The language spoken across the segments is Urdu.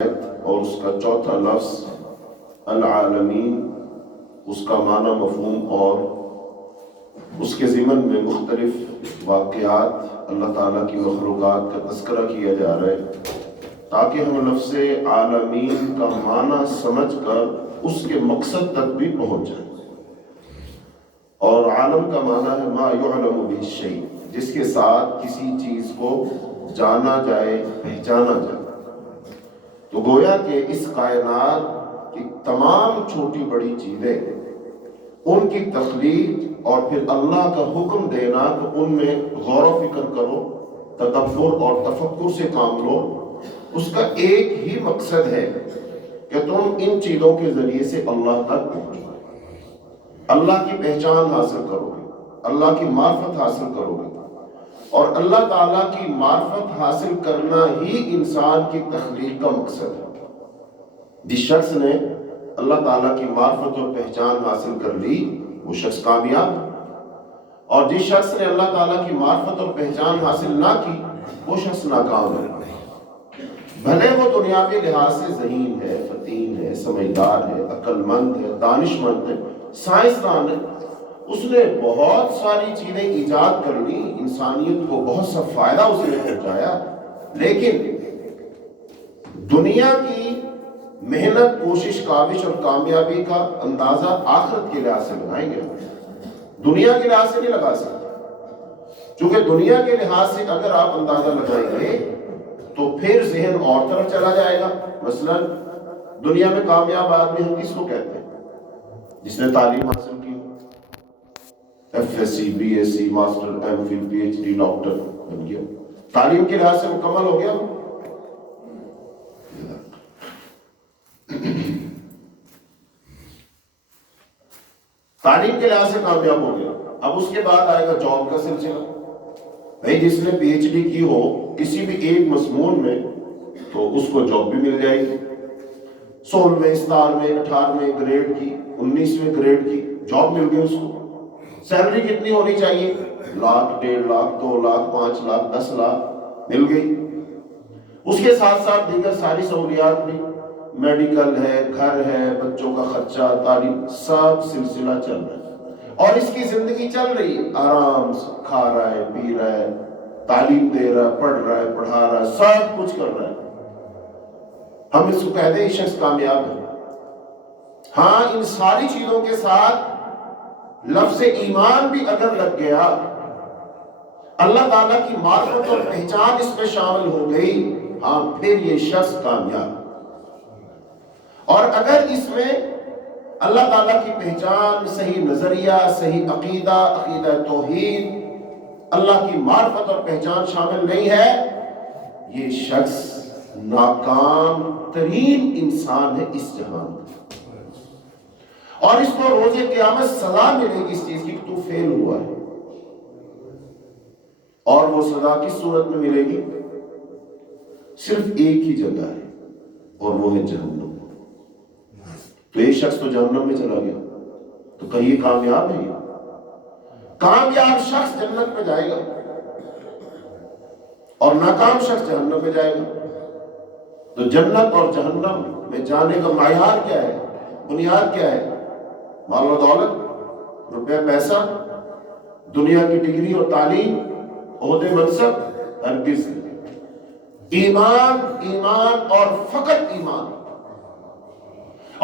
اور اس کا چوتھا لفظ العالمین، اس کا معنی مفہوم اور اس کے ضمن میں مختلف واقعات اللہ تعالیٰ کی مخلوقات کا تذکرہ کیا جا رہا ہے تاکہ ہم لفظ عالمین کا معنی سمجھ کر اس کے مقصد تک بھی پہنچ جائیں۔ اور عالم کا معنی ہے ما یعلم به الشیء، جس کے ساتھ کسی چیز کو جانا جائے، پہچانا جائے۔ تو گویا کہ اس کائنات کی تمام چھوٹی بڑی چیزیں، ان کی تخلیق اور پھر اللہ کا حکم دینا کہ ان میں غور و فکر کرو، تدبر اور تفکر سے کام لو، اس کا ایک ہی مقصد ہے کہ تم ان چیزوں کے ذریعے سے اللہ تک پہنچو، اللہ کی پہچان حاصل کرو گے، اللہ کی معرفت حاصل کرو گے۔ اور اللہ تعالیٰ کی معرفت حاصل کرنا ہی انسان کی تخلیق کا مقصد ہے۔ جس شخص نے اللہ تعالیٰ کی معرفت اور پہچان حاصل کر لی وہ شخص کامیاب ہے، اور جس شخص نے اللہ تعالیٰ کی معرفت اور پہچان حاصل نہ کی وہ شخص ناکام ہے۔ بھلے وہ دنیاوی لحاظ سے ذہین ہے، فطین ہے، سمجھدار ہے، عقل مند ہے، دانش مند ہے، سائنسدان ہے، اس نے بہت ساری چیزیں ایجاد کر لی، انسانیت کو بہت سا فائدہ اس نے پہنچایا، لیکن دنیا کی محنت، کوشش، کاوش اور کامیابی کا اندازہ آخرت کے لحاظ سے لگائیں گے، دنیا کے لحاظ سے نہیں لگا سکتے۔ چونکہ دنیا کے لحاظ سے اگر آپ اندازہ لگائیں گے تو پھر ذہن اور طرف چلا جائے گا۔ مثلا دنیا میں کامیاب آدمی ہم کس کو کہتے ہیں؟ جس نے تعلیم حاصل کی، F S C, B S C, master, M phil, P H D, doctor بن گیا، تعلیم کے لحاظ سے مکمل ہو گیا۔ تعلیم کے لحاظ سے کامیاب ہو گیا۔ اب اس کے بعد آئے گا جاب کا سلسلہ۔ بھائی جس نے پی ایچ ڈی کی ہو کسی بھی ایک مضمون میں تو اس کو جاب بھی مل جائے گی، 16ویں، 17ویں، 18ویں گریڈ کی، 19ویں گریڈ کی جاب مل گئی اس کو۔ سیلری کتنی ہونی چاہیے؟ 1 لاکھ، 1.5 لاکھ، 2 لاکھ، 5 لاکھ، 10 لاکھ مل گئی۔ اس کے ساتھ ساتھ دیگر ساری سہولیات بھی، میڈیکل ہے، گھر ہے، بچوں کا خرچہ، تعلیم، سب سلسلہ چل رہا ہے، اور اس کی زندگی چل رہی ہے، آرام سے کھا رہا ہے، پی رہا ہے، تعلیم دے رہا ہے، پڑھ رہا ہے، پڑھا رہا ہے، سب کچھ کر رہا ہے۔ ہم اس کو کہتے ہیں شخص کامیاب ہے۔ ہاں، ان ساری چیزوں کے ساتھ لفظ ایمان بھی اگر لگ گیا، اللہ تعالیٰ کی معرفت اور پہچان اس میں شامل ہو گئی، ہاں پھر یہ شخص کامیاب۔ اور اگر اس میں اللہ تعالیٰ کی پہچان، صحیح نظریہ، صحیح عقیدہ، عقیدہ توحید، اللہ کی معرفت اور پہچان شامل نہیں ہے، یہ شخص ناکام ترین انسان ہے اس جہان میں، اور اس کو روز قیامت سزا ملے گی اس چیز کی کہ تو فیل ہوا ہے۔ اور وہ سزا کس صورت میں ملے گی؟ صرف ایک ہی جگہ ہے، اور وہ ہے جہنم۔ تو ایک شخص تو جہنم میں چلا گیا، تو کہیں یہ کامیاب ہے؟ کامیاب شخص جنت میں جائے گا اور ناکام شخص جہنم میں جائے گا۔ تو جنت اور جہنم میں جانے کا معیار کیا ہے، بنیاد کیا ہے؟ مال و دولت، روپے پیسہ، دنیا کی ڈگری اور تعلیم، عہدے منصب؟ ہرگز نہیں۔ ایمان، ایمان اور فقط ایمان۔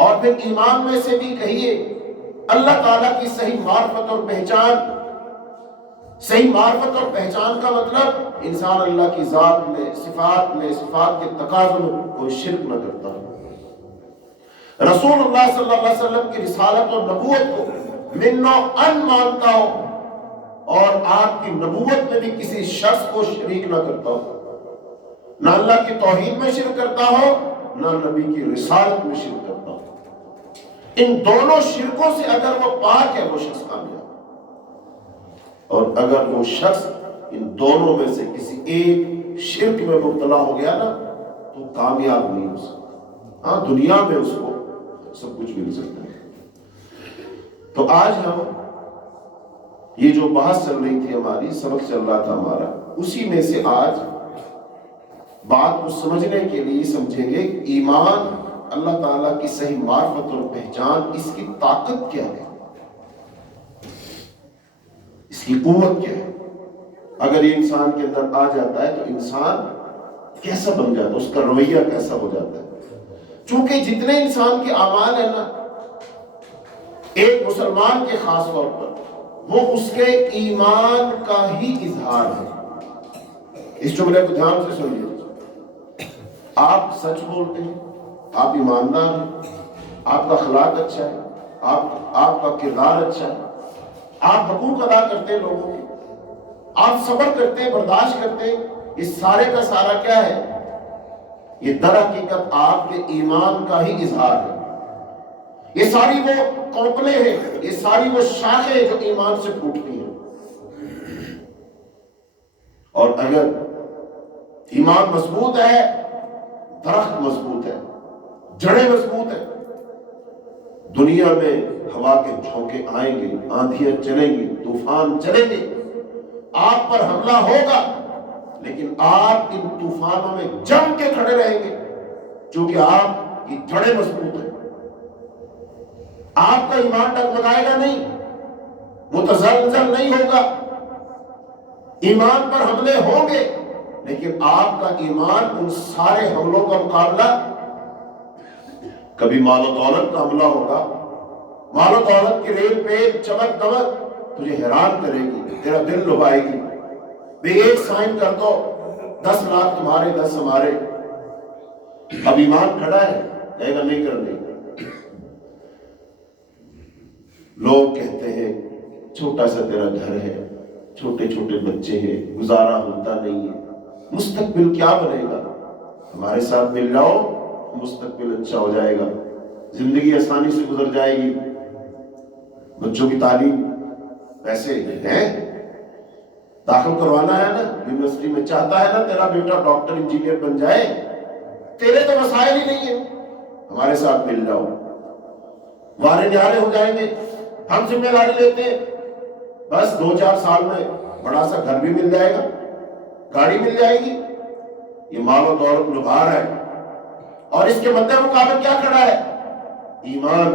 اور پھر ایمان میں سے بھی کہیے اللہ تعالیٰ کی صحیح معرفت اور پہچان۔ صحیح معرفت اور پہچان کا مطلب انسان اللہ کی ذات میں، صفات میں، صفات کے تقاضوں میں کوئی شرک نہ کرتا ہو، رسول اللہ صلی اللہ علیہ وسلم کی رسالت اور نبوت کو من و ان مانتا ہو، اور آپ کی نبوت میں بھی کسی شخص کو شریک نہ کرتا ہو، نہ اللہ کی توحید میں شرک کرتا ہو، نہ نبی کی رسالت میں شرک کرتا ہو۔ ان دونوں شرکوں سے اگر وہ پاک ہے وہ شخص کامیاب، اور اگر وہ شخص ان دونوں میں سے کسی ایک شرک میں مبتلا ہو گیا نا تو کامیاب نہیں ہو سکتا۔ ہاں، دنیا میں اس کو سب کچھ مل سکتا ہے۔ تو آج ہم یہ جو بحث چل رہی تھی، ہماری سبق چل رہا تھا ہمارا، اسی میں سے آج بات کو سمجھنے کے لیے سمجھیں گے ایمان اللہ تعالیٰ کی صحیح معرفت اور پہچان، اس کی طاقت کیا ہے، اس کی قوت کیا ہے۔ اگر یہ انسان کے اندر آ جاتا ہے تو انسان کیسا بن جاتا ہے، اس کا رویہ کیسا ہو جاتا ہے۔ چونکہ جتنے انسان کے اعمال ہیں نا، ایک مسلمان کے خاص طور پر وہ اس کے ایمان کا ہی اظہار ہے۔ اس جملے کو دھیان سے سنیے، آپ سچ بولتے ہیں، آپ ایماندار ہیں، آپ کا اخلاق اچھا ہے، آپ کا کردار اچھا ہے، آپ حقوق ادا کرتے ہیں لوگوں کے، آپ صبر کرتے ہیں، برداشت کرتے ہیں، یہ سارے کا سارا کیا ہے؟ یہ در حقیقت آپ کے ایمان کا ہی اظہار ہے۔ یہ ساری وہ کوپلیں ہیں، یہ ساری وہ شاخیں جو ایمان سے پھوٹتی ہیں۔ اور اگر ایمان مضبوط ہے، درخت مضبوط ہے، جڑیں مضبوط ہے، دنیا میں ہوا کے جھونکے آئیں گے، آندھیاں چلیں گی، طوفان چلیں گے، آپ پر حملہ ہوگا، لیکن آپ ان طوفانوں میں جم کے کھڑے رہیں گے، چونکہ آپ کی جڑیں مضبوط ہیں۔ آپ کا ایمان ڈگمگائے گا نہیں، متزلزل نہیں ہوگا۔ ایمان پر حملے ہوں گے، لیکن آپ کا ایمان ان سارے حملوں کا مقابلہ، کبھی مال و دولت کا حملہ ہوگا، مال و دولت کی ریل پہ چمک دمک تجھے حیران کرے گی، تیرا دل لبھائے گی، بے ایک سائن کر دو، 10 لاکھ تمہارے 10 ہمارے۔ اب ایمان کھڑا ہے، کہے گا نہیں کرنے۔ لوگ کہتے ہیں چھوٹا سا تیرا گھر ہے، چھوٹے چھوٹے بچے ہیں، گزارا ہوتا نہیں ہے، مستقبل کیا بنے گا؟ ہمارے ساتھ مل جاؤ، مستقبل اچھا ہو جائے گا، زندگی آسانی سے گزر جائے گی۔ بچوں کی تعلیم، پیسے ہیں، داخل کروانا ہے نا یونیورسٹی میں، چاہتا ہے نا تیرا بیٹا ڈاکٹر انجینئر بن جائے، تیرے تو مسائل ہی نہیں ہے، ہمارے ساتھ مل جاؤ، وارے نیارے ہو جائیں گے، ہم ذمہ داری لیتے ہیں، بس 2-4 سال میں بڑا سا گھر بھی مل جائے گا، گاڑی مل جائے گی۔ یہ مال و دولت لبھا رہا ہے، اور اس کے مد مقابل کیا کھڑا ہے؟ ایمان،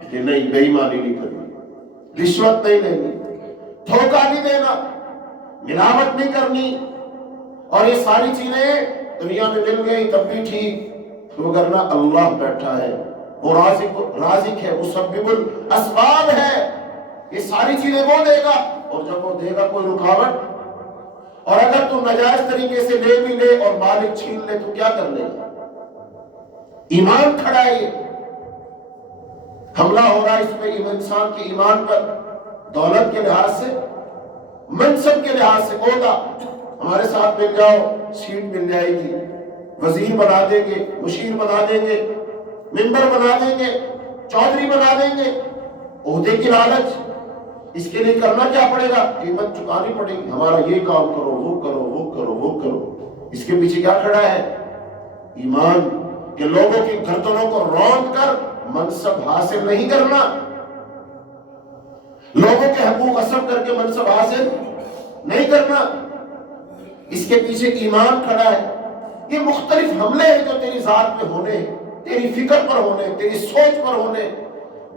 کہ نہیں، بے ایمانی نہیں کرنی، رشوت نہیں لینی، دھوکہ نہیں دینا، ملاوٹ نہیں کرنی، اور یہ ساری چیزیں دنیا میں مل گئی تب بھی ٹھیک، وگرنہ اللہ بیٹھا ہے، وہ رازق ہے، مسبب الاسباب ہے، یہ ساری چیزیں وہ دے گا، اور جب وہ دے گا کوئی رکاوٹ؟ اور اگر تو ناجائز طریقے سے لے بھی لے اور مالک چھین لے تو کیا کر لے گا؟ ایمان کھڑا ہے، یہ حملہ ہو رہا ہے اس پہ انسان کے ایمان پر، دولت کے لحاظ سے، منصب کے لحاظ سے، عہدہ، ہمارے ساتھ مل جاؤ، سیٹ مل جائے گی، وزیر بنا دیں گے، مشیر بنا دیں گے، ممبر بنا دیں گے، چودھری بنا دیں گے، عہدے کی لالچ، اس کے لیے کرنا کیا پڑے گا؟ قیمت چکانی پڑے گی، ہمارا یہ کام کرو، وہ کرو، وہ کرو، وہ کرو۔ اس کے پیچھے کیا کھڑا ہے؟ ایمان، کہ لوگوں کی گردنوں کو روند کر منصب حاصل نہیں کرنا، لوگوں کے حقوق غصب کر کے منصب حاصل نہیں کرنا، اس کے پیچھے ایمان کھڑا ہے۔ یہ مختلف حملے ہیں جو تیری ذات میں ہونے، تیری فکر پر ہونے، تیری سوچ پر ہونے،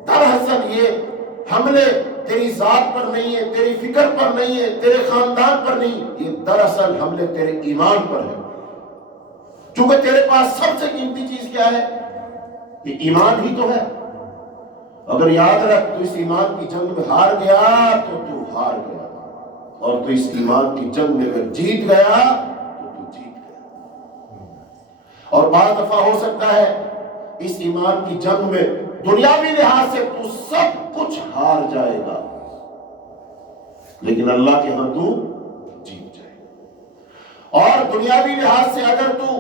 دراصل یہ حملے تیری ذات پر نہیں ہے، تیری فکر پر نہیں ہے، تیرے خاندان پر نہیں، یہ دراصل حملے تیرے ایمان پر ہے، چونکہ تیرے پاس سب سے قیمتی چیز کیا ہے؟ یہ ایمان ہی تو ہے۔ اگر یاد رکھ، تو اس ایمان کی جنگ میں ہار گیا تو ہار گیا، اور تو اس ایمان کی جنگ میں اگر جیت گیا تو جیت گیا۔ اور بعض دفعہ ہو سکتا ہے اس ایمان کی جنگ میں دنیاوی لحاظ سے تو سب کچھ ہار جائے گا، لیکن اللہ کے ہاں تو جیت جائے گا۔ اور دنیاوی لحاظ سے اگر تو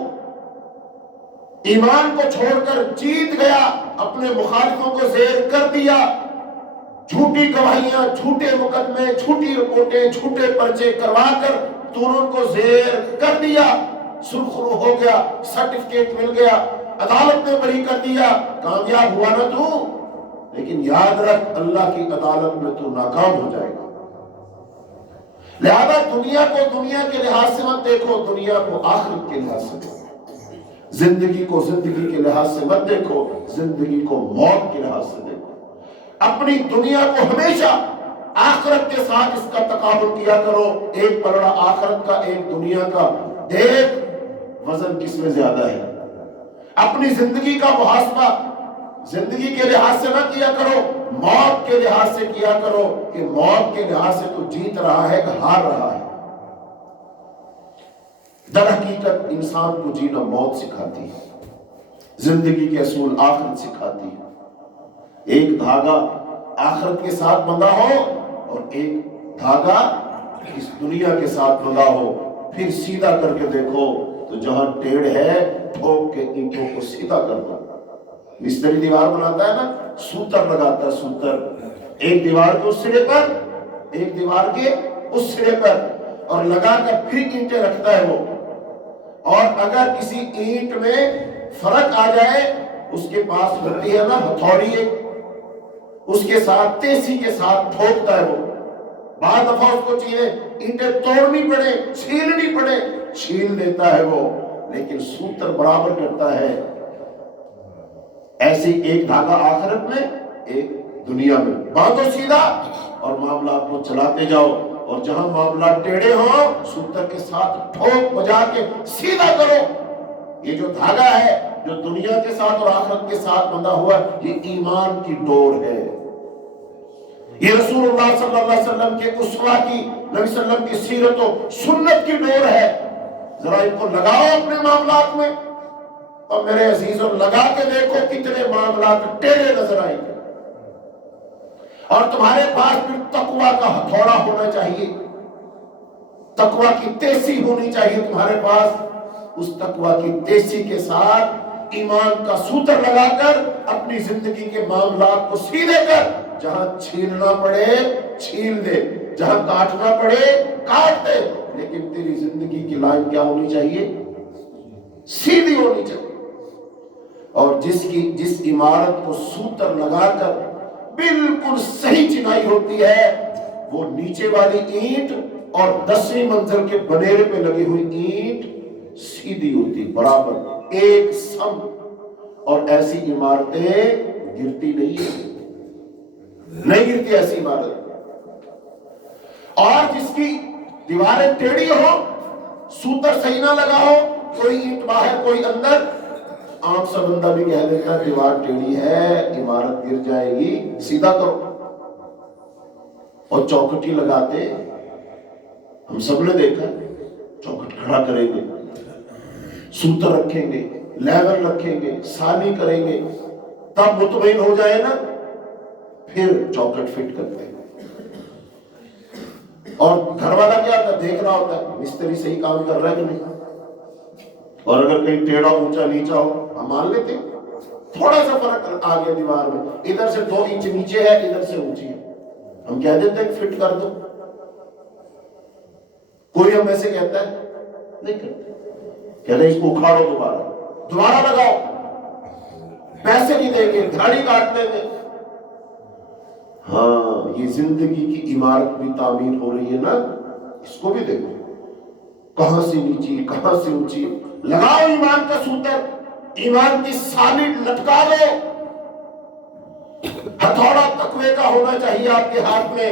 ایمان کو چھوڑ کر جیت گیا، اپنے مخالفوں کو زیر کر دیا، جھوٹی گواہیاں، جھوٹے مقدمے، جھوٹی رپورٹیں، جھوٹے پرچے کروا کر تو ان کو زیر کر دیا، سرخرو ہو گیا، سرٹیفکیٹ مل گیا، عدالت نے بری کر دیا، کامیاب ہوا نا تو، لیکن یاد رکھ اللہ کی عدالت میں تو ناکام ہو جائے گا۔ لہذا دنیا کو دنیا کے لحاظ سے مت دیکھو، دنیا کو آخرت کے لحاظ سے دیکھو۔ زندگی کو زندگی کے لحاظ سے مت دیکھو، زندگی کو موت کے لحاظ سے دیکھو۔ اپنی دنیا کو ہمیشہ آخرت کے ساتھ اس کا تقابل کیا کرو، ایک پلڑا آخرت کا، ایک دنیا کا، ایک وزن کس میں زیادہ ہے۔ اپنی زندگی کا محاسبہ زندگی کے لحاظ سے نہ کیا کرو، موت کے لحاظ سے کیا کرو کہ موت کے لحاظ سے تو جیت رہا ہے کہ ہار رہا ہے۔ در حقیقت انسان کو جینا موت سکھاتی ہے، زندگی کے اصول آخرت سکھاتی ہے۔ ایک دھاگا آخرت کے ساتھ بندھا ہو اور ایک دھاگا اس دنیا کے ساتھ بندھا ہو، پھر سیدھا کر کے دیکھو تو جہاں ٹیڑھ ہے ٹھوک کے اینٹوں کو سیدھا کر دو۔ مستری دیوار بناتا ہے نا، سوتر لگاتا ہے، سوتر ایک دیوار کے اس سرے پر، ایک دیوار کے اس سرے پر، اور لگا کر پھر اینٹیں رکھتا ہے وہ۔ اور اگر کسی اینٹ میں فرق آ جائے، اس کے پاس ہوتی ہے نا ہتھوڑی ایک، اس کے ساتھ تیزی کے ساتھ ٹھوکتا ہے وہ۔ بعض دفعہ اس کو چیزیں اینٹیں توڑنی پڑے، چھیلنی پڑے، چھیل دیتا ہے وہ، لیکن سوتر برابر کرتا ہے۔ ایسی ایک دھاگا آخرت میں، ایک دنیا میں، باندھو سیدھا اور معاملات کو چلاتے جاؤ، اور جہاں معاملات ٹیڑھے ہوں سوتر کے ساتھ ٹھوک بجا کے سیدھا کرو۔ یہ جو دھاگا ہے جو دنیا کے ساتھ اور آخرت کے ساتھ بندھا ہوا ہے، یہ ایمان کی ڈور ہے، یہ رسول اللہ صلی اللہ علیہ وسلم کے اسوہ کی، نبی صلی اللہ علیہ وسلم کی سیرت و سنت کی ڈور ہے۔ ذرا ان کو لگاؤ اپنے معاملات میں، اور میرے عزیزوں لگا کے دیکھو کتنے معاملات ٹیڑھے نظر آئیں گے۔ اور تمہارے پاس پھر تقویٰ کا ہتھوڑا ہونا چاہیے، تقویٰ کی تیزی ہونی چاہیے تمہارے پاس۔ اس تقویٰ کی تیزی کے ساتھ ایمان کا سوتر لگا کر اپنی زندگی کے معاملات کو سیدھے کر، جہاں چھیلنا پڑے چھیل دے، جہاں کاٹنا پڑے کاٹ دے، لیکن تیری زندگی کی لائن کیا ہونی چاہیے؟ سیدھی ہونی چاہیے۔ اور جس عمارت کو سوتر لگا کر بالکل صحیح چنائی ہوتی ہے، وہ نیچے والی اینٹ اور 10ویں منزل کے بنیرے پہ لگی ہوئی اینٹ سیدھی ہوتی، برابر ایک سم، اور ایسی عمارتیں گرتی نہیں گرتی ایسی عمارت۔ اور جس کی دیواریں ٹیڑھی ہو، سوتر صحیح نہ لگا ہو، کوئی اینٹ باہر کوئی اندر، عام سا بندہ بھی کہہ دیتا ہے دیوار ٹیڑھی ہے، عمارت گر جائے گی، سیدھا کرو۔ اور چوکٹی لگاتے ہم سب نے دیکھا، چوکٹ کھڑا کریں گے، سوتر رکھیں گے، لیول رکھیں گے، سانی کریں گے، تب مطمئن ہو جائے نا، پھر چوکٹ فٹ کرتے ہیں۔ اور گھر والا کیا ہوتا ہے؟ دیکھ رہا ہوتا ہے مستری صحیح کام کر رہا ہے کہ نہیں، اور اگر کہیں ٹیڑھا اونچا نیچا ہو ہم مان لیتے ہیں، تھوڑا سا فرق آ گیا دیوار میں، ادھر سے 2 انچ نیچے ہے، ادھر سے اونچی ہے، ہم کہہ دیتے ہیں فٹ کر دو۔ کوئی ہم ایسے کہتا ہے؟ نہیں کہتے، کہتے ہیں اس کو اکھاڑو، دوبارہ لگاؤ، پیسے نہیں دیں گے، دھاڑی کاٹ دیں گے۔ ہاں، یہ زندگی کی عمارت بھی تعمیر ہو رہی ہے نا، اس کو بھی دیکھو، کہاں سے نیچی کہاں سے اونچی، لگاؤ ایمان کا سوتر، ایمان کی سالی لٹکا دو۔ ہتھوڑا تقوی کا ہونا چاہیے آپ کے ہاتھ میں،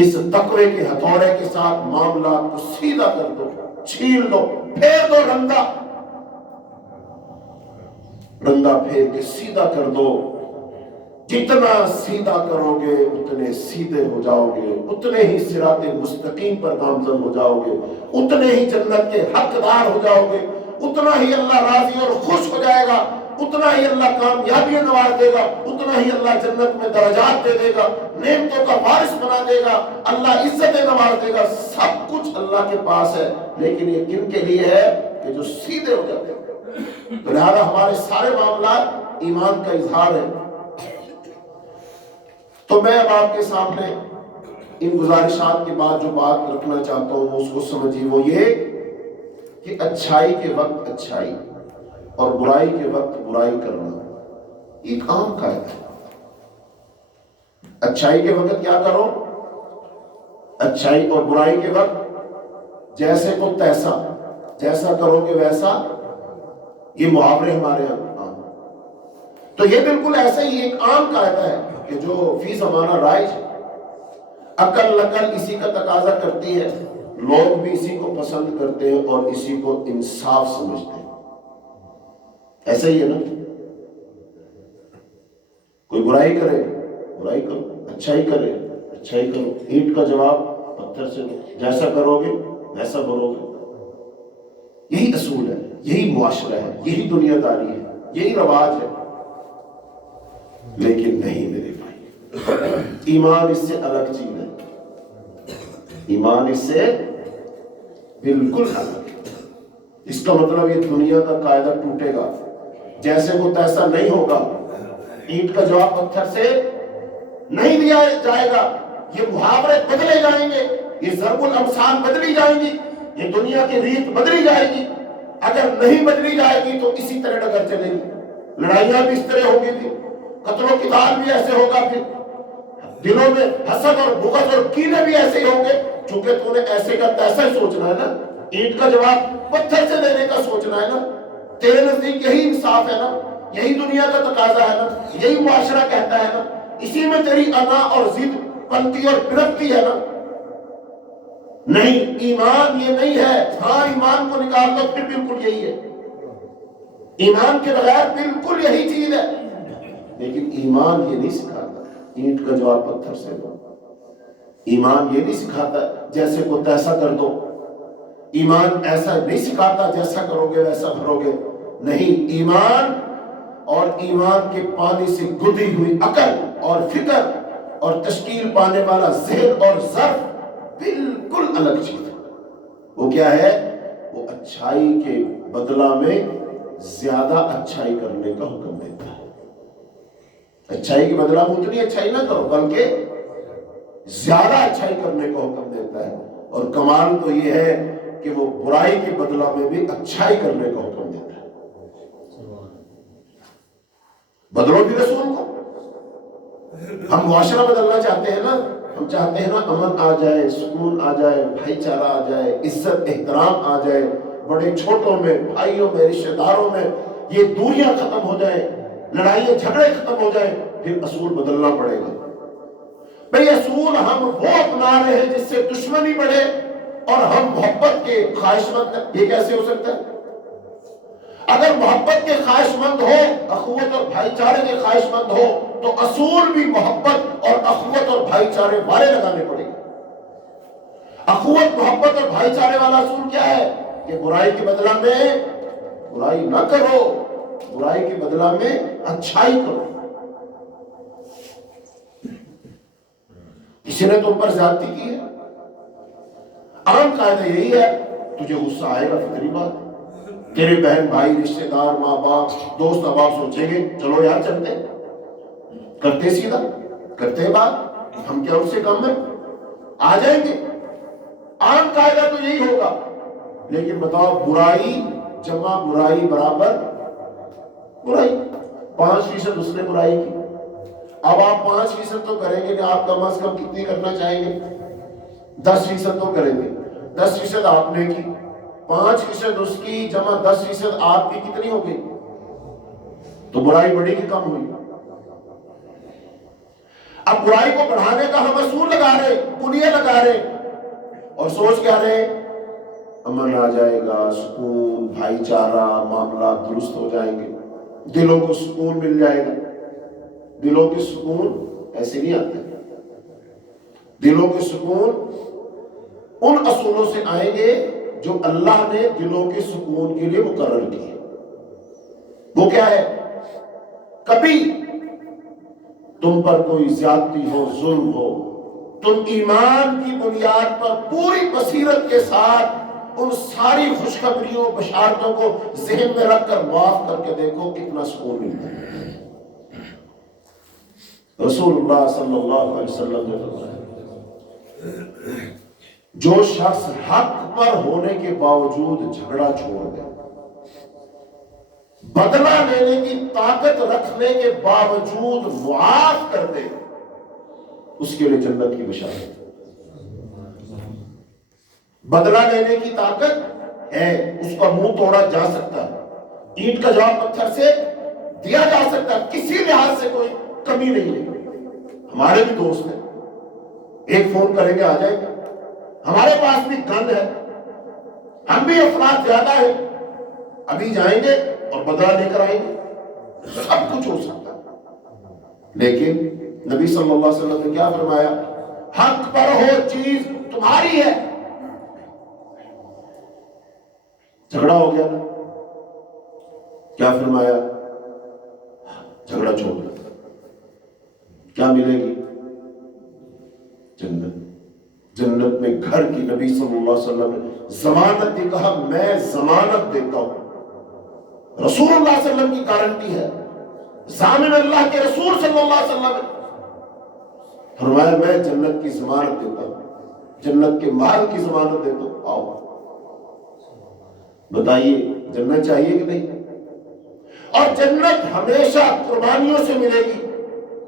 اس تقوی کے ہتھوڑے کے ساتھ معاملات کو سیدھا کر دو، چھیل دو، پھیر دو، رندہ پھیر کے سیدھا کر دو۔ جتنا سیدھا کرو گے اتنے سیدھے ہو جاؤ گے، اتنے ہی صراط مستقیم پر گامزن ہو جاؤ گے، اتنے ہی جنت کے حقدار ہو جاؤ گے، اتنا ہی اللہ راضی اور خوش ہو جائے گا، اتنا ہی اللہ کامیابیاں نواز دے گا، اتنا ہی اللہ جنت میں درجات دے دے گا، نعمتوں کا وارث بنا دے گا، اللہ عزتیں نواز دے گا۔ سب کچھ اللہ کے پاس ہے، لیکن یہ کن کے لیے ہے؟ کہ جو سیدھے ہو جاتے ہیں۔ تو لہذا ہمارے سارے معاملات ایمان کا اظہار ہے۔ تو میں اب آپ کے سامنے ان گزارشات کے بعد جو بات رکھنا چاہتا ہوں اس کو سمجھیے، وہ یہ کہ اچھائی کے وقت اچھائی اور برائی کے وقت برائی کرنا ایک عام قاعدہ ہے۔ اچھائی کے وقت کیا کرو؟ اچھائی اور برائی کے وقت جیسے کو تیسا، جیسا کرو گے ویسا، یہ محاورے ہمارے یہاں، تو یہ بالکل ایسا ہی ایک عام قاعدہ ہے کہ جو فی زمانہ رائج ہے، عقل نقل اسی کا تقاضا کرتی ہے، لوگ بھی اسی کو پسند کرتے ہیں اور اسی کو انصاف سمجھتے ہیں۔ ایسا ہی ہے نا، کوئی برائی کرے برائی کرو، اچھائی کرے اچھائی کرو، اینٹ کا جواب پتھر سے دو، جیسا کرو گے ویسا بھرو گے۔ یہی اصول ہے، یہی معاشرہ ہے، یہی دنیا داری ہے، یہی رواج ہے۔ لیکن نہیں میرے بھائی، ایمان اس سے الگ چیز ہے، ایمان اس سے بالکل الگ ہے۔ اس کا مطلب یہ دنیا کا قاعدہ ٹوٹے گا، جیسے وہ تیسا نہیں ہوگا، اینٹ کا جواب پتھر سے نہیں دیا جائے گا، یہ محاورے بدلے جائیں گے، یہ ضرب الامثال بدلی جائیں گی، یہ دنیا کی ریت بدلی جائے گی۔ اگر نہیں بدلی جائے گی تو اسی طرح ڈگر چلے گی، لڑائیاں بھی اس طرح ہوگی، بھی قتل و قتال بھی ایسے ہوگا، پھر دلوں میں حسد اور بغض اور کینے بھی ایسے ہی ہوں گے، چونکہ تو نے ایسے کا تیسا ہی سوچنا ہے نا، اینٹ کا جواب پتھر سے دینے کا سوچنا ہے نا، تیرے نزدیک یہی انصاف ہے نا، یہی دنیا کا تقاضا ہے نا، یہی معاشرہ کہتا ہے نا، اسی میں تیری انا اور ضد پنتی اور پرپتی ہے نا۔ نہیں، ایمان یہ نہیں ہے۔ ہاں ایمان کو نکال دو پھر بالکل یہی ہے، ایمان کے بغیر بالکل یہی چیز ہے، لیکن ایمان یہ نہیں سکھاتا اینٹ کا جواب پتھر سے دو، ایمان یہ نہیں سکھاتا جیسے کو تیسا کر دو، ایمان ایسا نہیں سکھاتا جیسا کرو گے ویسا بھرو گے۔ نہیں، ایمان اور ایمان کے پانی سے گدھی ہوئی عقل اور فکر اور تشکیل پانے والا ذہن اور ظرف بالکل الگ چیز ہے۔ وہ کیا ہے؟ وہ اچھائی کے بدلہ میں زیادہ اچھائی کرنے کا حکم دیتا ہے۔ اچھائی کے بدلہ میں اتنی اچھائی نہ کرو بلکہ زیادہ اچھائی کرنے کا حکم دیتا ہے، اور کمال تو یہ ہے کہ وہ برائی کے بدلہ میں بھی اچھائی کرنے کا حکم دیتا ہے۔ بدلو بھی رسول کو۔ ہم معاشرہ بدلنا چاہتے ہیں نا، ہم چاہتے ہیں نا امن آ جائے، سکون آ جائے، بھائی چارہ آ جائے، عزت احترام آ جائے، بڑے چھوٹوں میں، بھائیوں میں، رشتہ داروں میں یہ دوریاں ختم ہو جائیں، لڑائیاں جھگڑے ختم ہو جائیں، پھر اصول بدلنا پڑے گا۔ بھئی اصول ہم وہ اپنا رہے ہیں جس سے دشمنی بڑھے اور ہم محبت کے خواہش مند، یہ کیسے ہو سکتا ہے؟ اگر محبت کے خواہش مند ہو، اخوت اور بھائی چارے کے خواہش مند ہو، تو اصول بھی محبت اور اخوت اور بھائی چارے والے لگانے پڑیں گے۔ اخوت، محبت اور بھائی چارے والا اصول کیا ہے؟ کہ برائی کے بدلہ میں برائی نہ کرو، برائی کے بدلہ میں اچھائی کرو۔ کسی نے تم پر زیادتی کی ہے، عام قاعدہ یہی ہے، تجھے غصہ آئے گا، فطری بات ہے۔ تیرے بہن بھائی، رشتہ دار، ماں باپ، دوست احباب سوچیں گے چلو یار چلتے، کرتے سیدھا، کرتے بات، ہم کیا اس سے کم ہیں، آ جائیں گے۔ عام قاعدہ تو یہی ہوگا، لیکن بتاؤ برائی جمع برائی برابر برائی۔ 5% اس نے برائی کی، اب آپ 5% تو کریں گے کہ آپ کم از کم کتنی کرنا چاہیں گے؟ 10% تو کریں گے۔ 10% آپ نے کی، 5% اس کی جمع 10% آپ کی کتنی ہو گئی؟ تو برائی بڑی کی کم ہوئی؟ اب برائی کو بڑھانے کا ہم اصول لگا رہے، بنیاد لگا رہے، اور سوچ کیا رہے؟ امن آ جائے گا، سکون، بھائی چارہ، معاملات درست ہو جائیں گے، دلوں کو سکون مل جائے گا۔ دلوں کے سکون ایسے نہیں آتے، دلوں کے سکون ان اصولوں سے آئیں گے جو اللہ نے دلوں کے سکون کے لیے مقرر کیے۔ وہ کیا ہے؟ کبھی تم پر کوئی زیادتی ہو، ظلم ہو، تم ایمان کی بنیاد پر پوری بصیرت کے ساتھ ان ساری خوشخبریوں، بشارتوں کو ذہن میں رکھ کر معاف کر کے دیکھو کتنا سکون ملتا ہے۔ رسول اللہ صلی اللہ علیہ وسلم نے فرمایا، جو شخص حق پر ہونے کے باوجود جھگڑا چھوڑ دے، بدلہ لینے کی طاقت رکھنے کے باوجود معاف کر دے، اس کے لیے جنت کی بشارت۔ بدلہ لینے کی طاقت ہے، اس کا منہ توڑا جا سکتا ہے، اینٹ کا جواب پتھر سے دیا جا سکتا ہے، کسی لحاظ سے کوئی کمی نہیں ہے۔ ہمارے بھی دوست ہیں، ایک فون کریں گے آ جائے گا، ہمارے پاس بھی گن ہے، ہم بھی افراد زیادہ ہیں، ابھی جائیں گے اور بدلہ لے کر آئیں گے، سب کچھ ہو سکتا ہے۔ لیکن نبی صلی اللہ علیہ وسلم نے کیا فرمایا؟ حق پر ہو چیز تمہاری ہے۔ جھگڑا ہو گیا نا، کیا فرمایا؟ جھگڑا چھوڑ دو، کیا ملے گی؟ جنت۔ جنت میں گھر کی نبی صلی اللہ علیہ وسلم نے ضمانت دی، کہا میں ضمانت دیتا ہوں، رسول اللہ صلی اللہ علیہ وسلم کی گارنٹی ہے، ضامن اللہ کے رسول صلی اللہ علیہ وسلم نے فرمایا میں جنت کی ضمانت دیتا ہوں، جنت کے مال کی ضمانت دیتا ہوں، آؤ بتائیے جنت چاہیے کہ نہیں؟ اور جنت ہمیشہ قربانیوں سے ملے گی،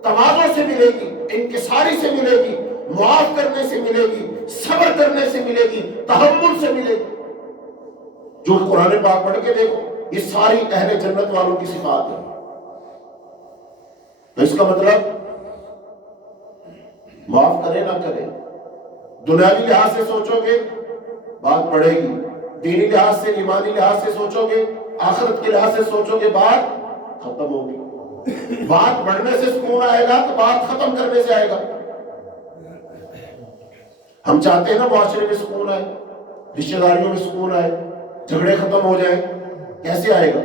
تواضع سے ملے گی، انکساری سے ملے گی، معاف کرنے سے ملے گی، صبر کرنے سے ملے گی، تحمل سے ملے گی۔ جو قرآن پاک پڑھ کے دیکھو، یہ ساری اہل جنت والوں کی صفات ہے۔ تو اس کا مطلب معاف کرے نہ کرے، دنیاوی لحاظ سے سوچو گے بات پڑے گی، دینی لحاظ سے، ایمانی لحاظ سے سوچو گے، آخرت کے لحاظ سے سوچو گے، بات ختم ہوگی۔ بات بڑھنے سے سکون آئے گا تو بات ختم کرنے سے آئے گا۔ ہم چاہتے ہیں نا معاشرے میں سکون آئے، رشتہ داریوں میں سکون آئے، جھگڑے ختم ہو جائیں، کیسے آئے گا؟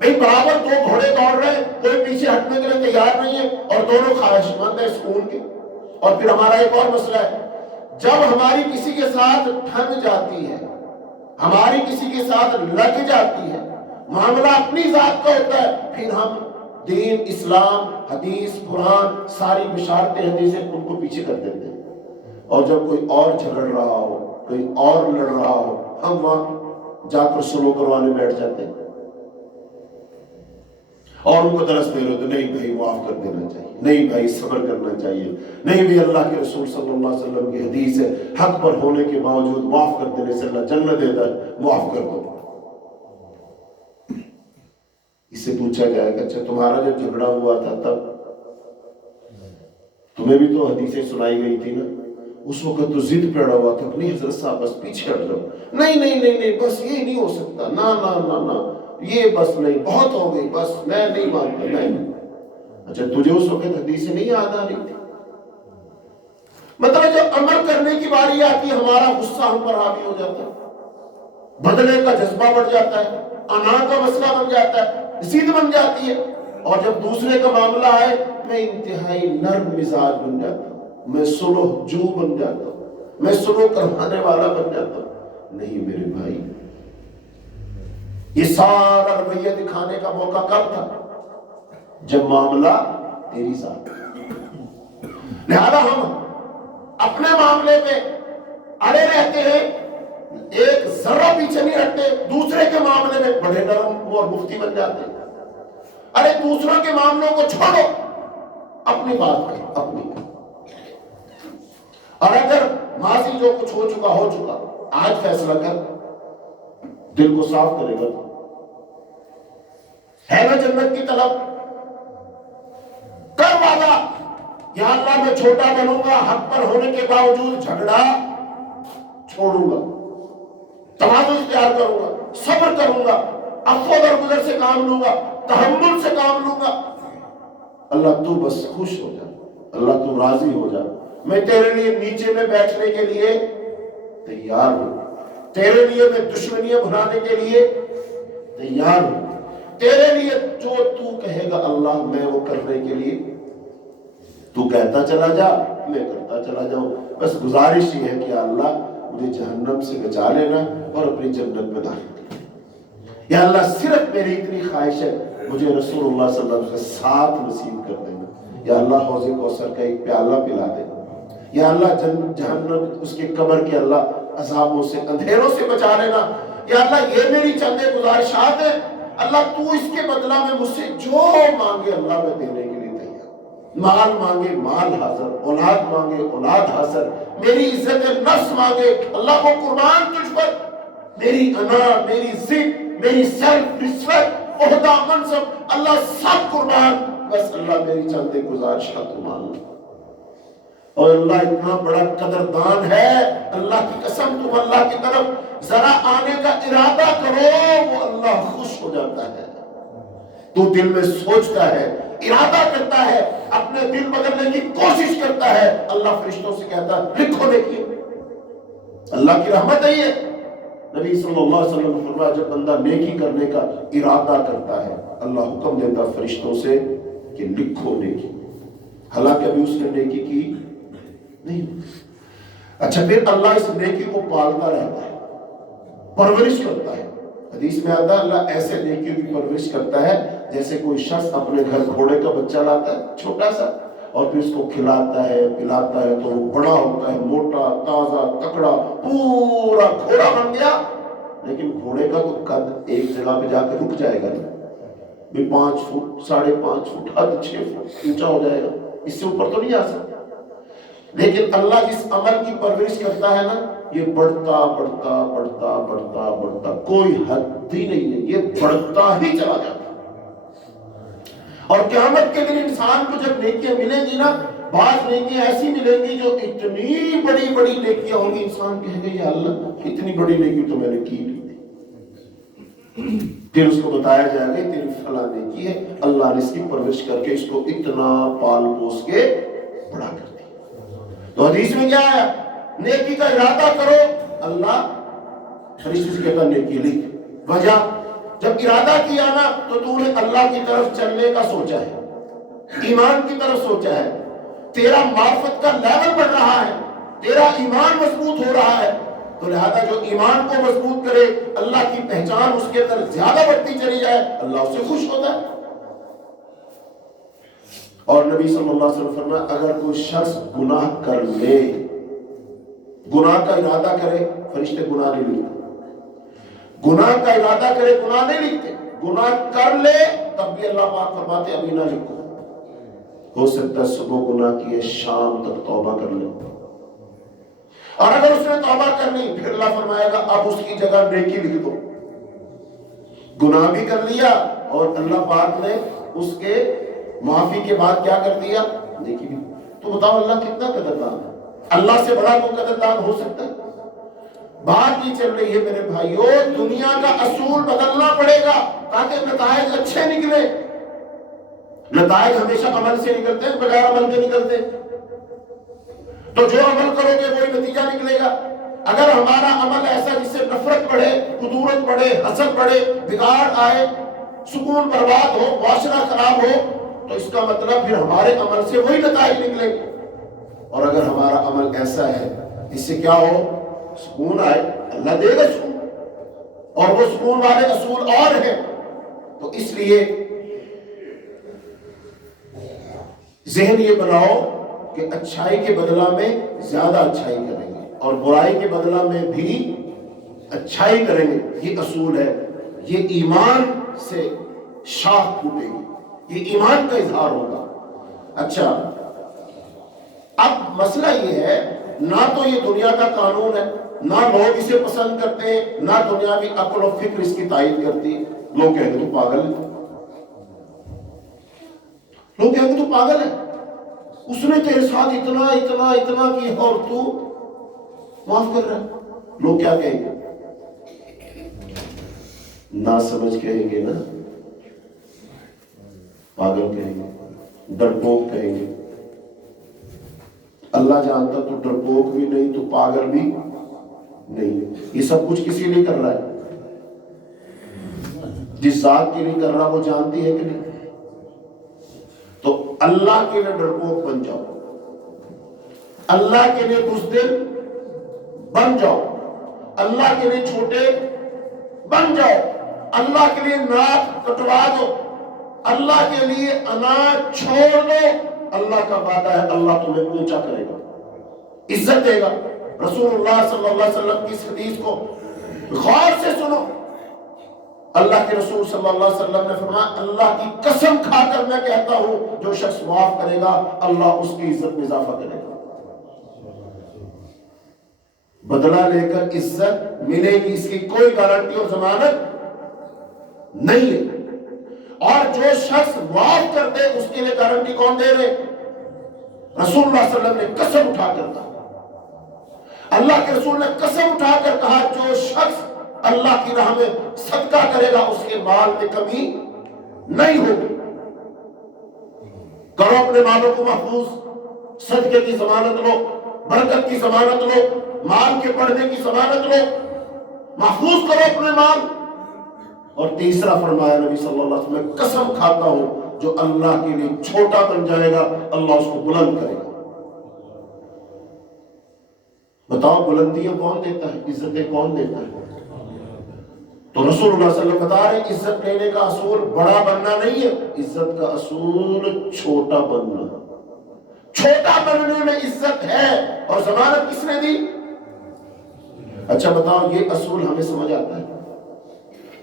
بھئی برابر دو گھوڑے دوڑ رہے ہیں، کوئی پیچھے ہٹنے کے لیے تیار نہیں ہے اور دونوں خواہش مند ہیں سکون کے۔ اور پھر ہمارا ایک اور مسئلہ ہے، جب ہماری کسی کے ساتھ ٹھن جاتی ہے، ہماری کسی کے ساتھ لگ جاتی ہے، معاملہ اپنی ذات کا ہوتا ہے، پھر ہم دین، اسلام، حدیث، قرآن، ساری بشارتیں حدیثیں ان کو پیچھے کر دیتے ہیں۔ اور جب کوئی اور جھگڑ رہا ہو، کوئی اور لڑ رہا ہو، ہم وہاں جا کر سلو کروانے بیٹھ جاتے ہیں اور ان کو درس دے رہے ہوتے، نہیں بھائی معاف کر دینا چاہیے، نہیں بھائی صبر کرنا چاہیے، نہیں بھی اللہ کے رسول صلی اللہ علیہ وسلم کی حدیث ہے، حق پر ہونے کے باوجود معاف کر دینے سے اللہ جنت دیتا ہے، معاف کر دو۔ اس سے پوچھا جائے کہ اچھا تمہارا جب جھگڑا ہوا تھا تب تمہیں بھی تو حدیثیں سنائی گئی تھی نا، اس وقت تو ضد پڑا ہوا تھا، نہیں حضرت صاحب بس پیچھے ہٹ جاؤ، نہیں بس یہ نہیں ہو سکتا، نہ یہ بس نہیں، بہت ہو گئی، بس میں نہیں مانتا، نہیں۔ اچھا تجھے اس وقت حدیثیں نہیں یاد آ رہی تھی؟ مطلب جب عمل کرنے کی باری آتی، ہمارا غصہ ہم پر حاوی ہو جاتا ہے، بدلے کا جذبہ بڑھ جاتا ہے، انا کا مسئلہ بن جاتا ہے، ضد بن جاتی ہے، اور جب دوسرے کا معاملہ آئے میں انتہائی نرم مزاج بن جاتا ہوں، میں صلح جو بن جاتا ہوں، میں صلح کروانے والا بن جاتا ہوں۔ نہیں میرے بھائی، یہ سارا رویہ دکھانے کا موقع کب تھا؟ جب معاملہ تیری ذات۔ لہذا ہم اپنے معاملے پہ اڑے رہتے ہیں، ایک ذرہ پیچھے نہیں ہٹتے، دوسرے کے معاملے میں بڑے نرم اور مفتی بن جاتے ہیں۔ ارے دوسروں کے معاملوں کو چھوڑو، اپنی بات کرو، اپنی۔ اور اگر ماضی جو کچھ ہو چکا آج فیصلہ کر، دل کو صاف کرے گا، ہے نا جنت کی طلب؟ کر وعدہ، یا اللہ میں چھوٹا بنوں گا، حق پر ہونے کے باوجود جھگڑا چھوڑوں گا، تواضع اختیار کروں گا، صبر کروں گا، عفو درگزر سے کام لوں گا، تحمل سے کام لوں گا۔ اللہ تو بس خوش ہو جا، اللہ تو راضی ہو جا، میں تیرے لیے نیچے میں بیٹھنے کے لیے تیار ہوں، تیرے لیے میں دشمنیاں بھلانے کے لیے تیار ہوں، تیرے لیے جو تو کہے گا اللہ میں وہ کرنے کے لیے، تو کہتا چلا جا، میں کرتا چلا جاؤں۔ بس گزارش یہ ہے کہ اللہ مجھے جہنم سے بچا لینا اور اپنی جنت میں داخل کر، یا اللہ صرف میری اتنی خواہش ہے مجھے رسول اللہ صلی اللہ علیہ وسلم کے ساتھ نصیب کر دینا، یا اللہ حوض کوثر کا ایک پیالہ پلا دینا، یا اللہ جہنم اس کے قبر کے اللہ عذابوں سے، اندھیروں سے بچا لینا، یا اللہ یہ میری چند گزارشات ہیں، اللہ تو اس کے بدلہ میں مجھ سے جو مانگے اللہ میں دینے کے لیے تیار۔ مال مانگے مال حاضر، اولاد مانگے اولاد حاضر، میری عزت نفس مانگے اللہ کو قربان تجھ پر، میری انا، میری ضد، میری سیلف رسپیکٹ، عہدہ، منصب، اللہ سب قربان، بس اللہ میری چند گزارش کا تو مان لو۔ اور اللہ اتنا بڑا قدردان ہے، اللہ کی قسم تم اللہ کی طرف ذرا آنے کا ارادہ کرو، وہ اللہ خوش ہو جاتا ہے۔ تو دل میں سوچتا ہے، ارادہ کرتا ہے، اپنے دل بدلنے کی کوشش کرتا ہے، اللہ فرشتوں سے کہتا ہے لکھو نیکی۔ اللہ کی رحمت ہے یہ۔ نبی صلی اللہ علیہ وسلم نے فرمایا جب بندہ نیکی کرنے کا ارادہ کرتا ہے، اللہ حکم دیتا فرشتوں سے کہ لکھو نیکی، حالانکہ ابھی اس نے نیکی کی نہیں۔ اچھا پھر اللہ اس نیکی کو پالتا رہتا ہے، پرورش کرتا ہے۔ حدیث میں آتا ہے اللہ ایسے نیکیوں کی پرورش کرتا ہے جیسے کوئی شخص اپنے گھر گھوڑے کا بچہ لاتا ہے چھوٹا سا، اور پھر اس کو کھلاتا ہے پلاتا ہے تو وہ بڑا ہوتا ہے، موٹا تازہ تکڑا پورا گھوڑا بن گیا۔ لیکن گھوڑے کا تو قد ایک جگہ پہ جا کے رک جائے گا بھی 5 فٹ 5.5 فٹ حد 6 فٹ اونچا ہو جائے گا، اس سے اوپر تو نہیں آ سکتا۔ لیکن اللہ جس عمل کی پرورش کرتا ہے نا، یہ بڑھتا بڑھتا بڑھتا بڑھتا بڑھتا کوئی حد ہی نہیں ہے، یہ بڑھتا ہی چلا جاتا۔ اور قیامت کے دن انسان کو جب نیکیاں ملیں گی نا، بعض نیکیاں ایسی ملیں گی جو اتنی بڑی بڑی نیکیاں ہوں گی، انسان کہے گا یا اللہ اتنی بڑی نیکی تو میں نے کی نہیں تھی۔ پھر اس کو بتایا جائے گا تیری فلاں نیکی ہے، اللہ نے اس کی پرورش کر کے اس کو اتنا پال پوس کے بڑا کر دیا۔ تو حدیث میں کیا ہے؟ نیکی کا ارادہ کرو، اللہ فرشتے سے کہتا نیکی لکھ۔ وجہ جب ارادہ کیا نا تو نے اللہ کی طرف چلنے کا سوچا ہے، ایمان کی طرف سوچا ہے، تیرا معرفت کا لیول بڑھ رہا ہے، تیرا ایمان مضبوط ہو رہا ہے، تو لہذا جو ایمان کو مضبوط کرے، اللہ کی پہچان اس کے اندر زیادہ بڑھتی چلی جائے، اللہ اس سے خوش ہوتا ہے۔ اور نبی صلی اللہ علیہ وسلم فرمایا اگر کوئی شخص گناہ کر لے، گناہ کا ارادہ کرے، فرشتے گناہ نہیں لکھتے، گناہ کا ارادہ کرے گناہ نہیں لکھتے، گناہ کر لے تب بھی اللہ پاک فرماتے ابھی نہ لکھو، ہو سکتا ہے صبح گناہ کیے شام تک توبہ کر لے، اور اگر اس نے توبہ کر لی پھر اللہ فرمائے گا اب اس کی جگہ نیکی لکھ دو۔ گناہ بھی کر لیا اور اللہ پاک نے اس کے معافی کے بعد کیا کر دیا؟ نیکی بھی۔ تو بتاؤ اللہ کتنا قدردان ہے، اللہ سے بڑا کوئی قدردان ہو سکتا ہے؟ بات یہ چل رہی ہے میرے بھائیو، دنیا کا اصول بدلنا پڑے گا تاکہ نتائج اچھے نکلے۔ نتائج ہمیشہ عمل سے نکلتے ہیں، بغیر عمل کے نکلتے ہیں۔ تو جو عمل کرو گے وہی نتیجہ نکلے گا۔ اگر ہمارا عمل ایسا جس سے نفرت بڑھے، کدورت بڑھے، حسد بڑھے، بگاڑ آئے، سکون برباد ہو، معاشرہ خراب ہو، تو اس کا مطلب پھر ہمارے عمل سے وہی نتائج نکلے گے۔ اور اگر ہمارا عمل ایسا ہے جس سے کیا ہو، سکون آئے، اللہ دے گا سکون، اور وہ سکون والے اصول اور ہیں۔ تو اس لیے ذہن یہ بناؤ کہ اچھائی کے بدلہ میں زیادہ اچھائی کریں گے اور برائی کے بدلہ میں بھی اچھائی کریں گے، یہ اصول ہے۔ یہ ایمان سے شاخ پھوٹے گی، یہ ایمان کا اظہار ہوگا۔ اچھا اب مسئلہ یہ ہے، نہ تو یہ دنیا کا قانون ہے، نہ لوگ اسے پسند کرتے ہیں، نہ دنیاوی عقل و فکر اس کی تائید کرتی ہے۔ لوگ کہیں گے تو پاگل ہے، لوگ کہیں گے تو پاگل ہے، اس نے تیرے ساتھ اتنا اتنا اتنا کی اور تو معاف کر رہا ہے۔ لوگ کیا کہیں گے؟ نہ سمجھ کہیں گے نا، پاگل کہیں گے، ڈرپوک کہیں گے۔ اللہ جانتا تو ڈرپوک بھی نہیں تو پاگل بھی نہیں، یہ سب کچھ کسی لیے کر رہا ہے؟ جس ذات کے لیے کر رہا وہ جانتی ہے کہ نہیں؟ تو اللہ کے لیے ڈرپوک بن جاؤ، اللہ کے لیے بزدل بن جاؤ، اللہ کے لیے چھوٹے بن جاؤ، اللہ کے لیے ناک کٹوا دو، اللہ کے لیے اناج چھوڑ دو۔ اللہ کا وعدہ ہے اللہ تمہیں اونچا کرے گا، عزت دے گا۔ رسول اللہ صلی اللہ علیہ وسلم کی اس حدیث کو غور سے سنو، اللہ کے رسول صلی اللہ علیہ وسلم نے فرمایا اللہ کی قسم کھا کر میں کہتا ہوں جو شخص معاف کرے گا اللہ اس کی عزت میں اضافہ کرے گا، بدلہ لے کر عزت ملے گی، اس کی کوئی گارنٹی اور ضمانت نہیں ہے۔ اور جو شخص معاف کر دے اس کے لیے گارنٹی کون دے رہے؟ رسول اللہ صلی اللہ علیہ وسلم نے قسم اٹھا کر کہا، اللہ کے رسول نے قسم اٹھا کر کہا جو شخص اللہ کی راہ میں صدقہ کرے گا اس کے مال میں کمی نہیں ہوگی۔ کرو اپنے مالوں کو محفوظ، صدقے کی ضمانت لو، برکت کی ضمانت لو، مال کے بڑھنے کی ضمانت لو، محفوظ کرو اپنے مال۔ اور تیسرا فرمایا نبی صلی اللہ علیہ وسلم میں قسم کھاتا ہوں جو اللہ کے لیے چھوٹا بن جائے گا اللہ اس کو بلند کرے گا۔ بتاؤ بلندیاں کون دیتا ہے، عزتیں کون دیتا ہے؟ تو رسول اللہ صلی اللہ علیہ وسلم بتا رہے عزت لینے کا اصول بڑا بننا نہیں ہے، عزت کا اصول چھوٹا بننا۔ چھوٹا بننے میں عزت ہے، اور ضمانت کس نے دی؟ اچھا بتاؤ یہ اصول ہمیں سمجھ آتا ہے؟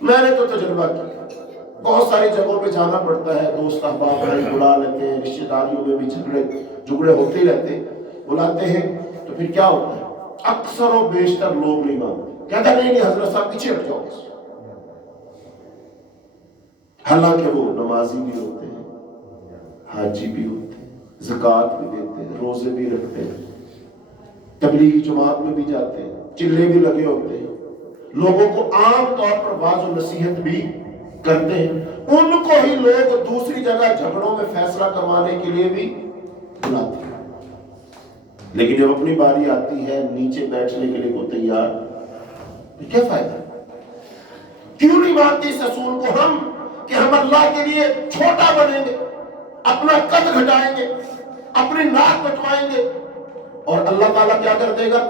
میں نے تو تجربہ کیا، بہت ساری جگہوں پہ جانا پڑتا ہے، دوست احباب بھائی بلا لیتے ہیں، رشتہ داریوں میں بھی جھگڑے ہوتے ہی رہتے ہیں، بلاتے ہیں تو پھر کیا ہوتا ہے؟ اکثر و بیشتر لوگ نہیں مانتے، کہتا نہیں حضرت صاحب پیچھے ہٹ جاؤ بس۔ حالانکہ وہ نمازی بھی ہوتے ہیں، حاجی بھی ہوتے ہیں، زکوٰۃ بھی دیتے ہیں، روزے بھی رکھتے ہیں، تبلیغی جماعت میں بھی جاتے ہیں، چلے بھی لگے ہوتے ہیں، لوگوں کو عام طور پر واعظ و نصیحت بھی کرتے ہیں، ان کو ہی لوگ دوسری جگہ جھگڑوں میں فیصلہ کروانے کے لیے بھی بلاتے ہیں، لیکن جب اپنی باری آتی ہے نیچے بیٹھنے کے لیے وہ تیار، کیا فائدہ؟ کیوں نہیں مانتے اس اصول کو ہم کہ ہم اللہ کے لیے چھوٹا بنیں گے، اپنا قد گھٹائیں گے، اپنی ناک کٹوائیں گے، اور اللہ تعالیٰ کیا کر دے گا؟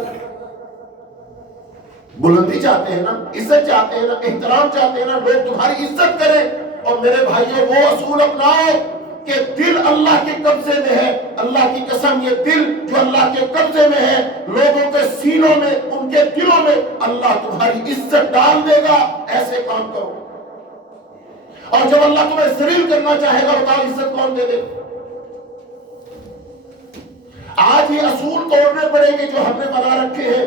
بلندی چاہتے ہیں نا، عزت چاہتے ہیں نا، احترام چاہتے ہیں نا، لوگ تمہاری عزت کریں۔ اور میرے بھائیوں وہ اصول اپناؤ کہ دل اللہ کے قبضے میں ہے، اللہ کی قسم یہ دل جو اللہ کے قبضے میں ہے، لوگوں کے سینوں میں، ان کے دلوں میں اللہ تمہاری عزت ڈال دے گا، ایسے کام کرو۔ اور جب اللہ تمہیں ذلیل کرنا چاہے گا بتاؤ عزت کون دے دے؟ آج یہ اصول توڑنے پڑیں گے جو ہم نے بنا رکھے ہیں،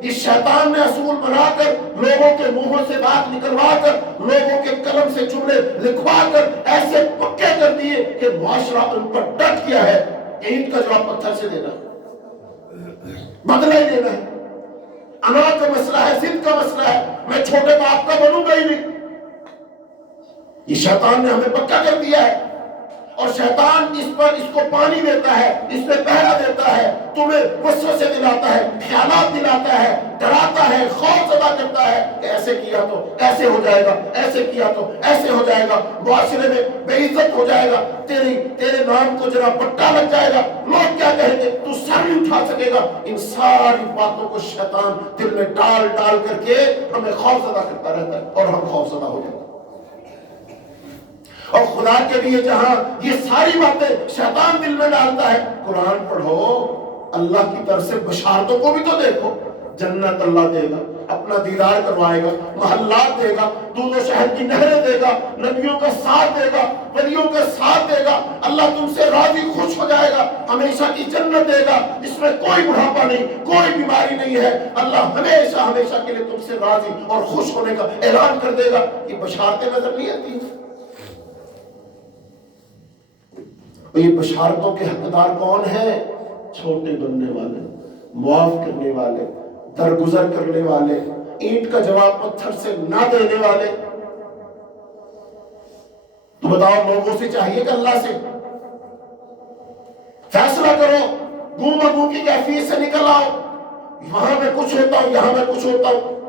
اس شیطان نے اصول بنا کر لوگوں کے منہوں سے بات نکلوا کر، لوگوں کے قلم سے جملے لکھوا کر ایسے پکے کر دیے کہ معاشرہ ان پر ڈٹ گیا ہے کہ اینٹ کا جواب پتھر سے دینا، بدلہ ہی دینا ہے، انا کا مسئلہ ہے، ضد کا مسئلہ ہے، میں چھوٹے باپ کا بنوں گا ہی نہیں۔ یہ شیطان نے ہمیں پکا کر دیا ہے، اور شیطان اس کو پانی دیتا ہے، اس پہ پہرا دیتا ہے، تمہیں وسوسے دلاتا ہے، خیالات دلاتا ہے، ڈراتا ہے، خوف زدہ کرتا ہے کہ ایسے کیا تو ایسے ہو جائے گا، ایسے کیا تو ایسے ہو جائے گا، معاشرے میں بے عزت ہو جائے گا، تیرے نام کو جرا پٹا لگ جائے گا، لوگ کیا کہیں گے، تو سر نہیں اٹھا سکے گا۔ ان ساری باتوں کو شیطان دل میں ڈال کر کے ہمیں خوف زدہ کرتا رہتا ہے، اور ہم خوف زدہ ہو جاتے ہیں۔ اور خدا کے لیے جہاں یہ ساری باتیں شیطان دل میں ڈالتا ہے، قرآن پڑھو، اللہ کی طرف سے بشارتوں کو بھی تو دیکھو، جنت اللہ دے گا، اپنا دیدار کروائے گا، محلات دے گا، دودھ و شہد کی نہریں دے گا، نبیوں کا ساتھ دے گا، ولیوں کا ساتھ دے گا، اللہ تم سے راضی خوش ہو جائے گا، ہمیشہ کی جنت دے گا، اس میں کوئی بڑھاپا نہیں، کوئی بیماری نہیں ہے، اللہ ہمیشہ کے لیے تم سے راضی اور خوش ہونے کا اعلان کر دے گا۔ یہ بشارتیں نظر نہیں آتی؟ یہ بشارتوں کے حقدار کون ہیں؟ چھوٹے بننے والے، معاف کرنے والے، درگزر کرنے والے، اینٹ کا جواب پتھر سے نہ دینے والے۔ تو بتاؤ لوگوں سے چاہیے کہ اللہ سے فیصلہ کرو، گوں بگوں کی کیفیت سے نکل آؤ، وہاں میں کچھ ہوتا ہوں یہاں میں کچھ ہوتا ہوں،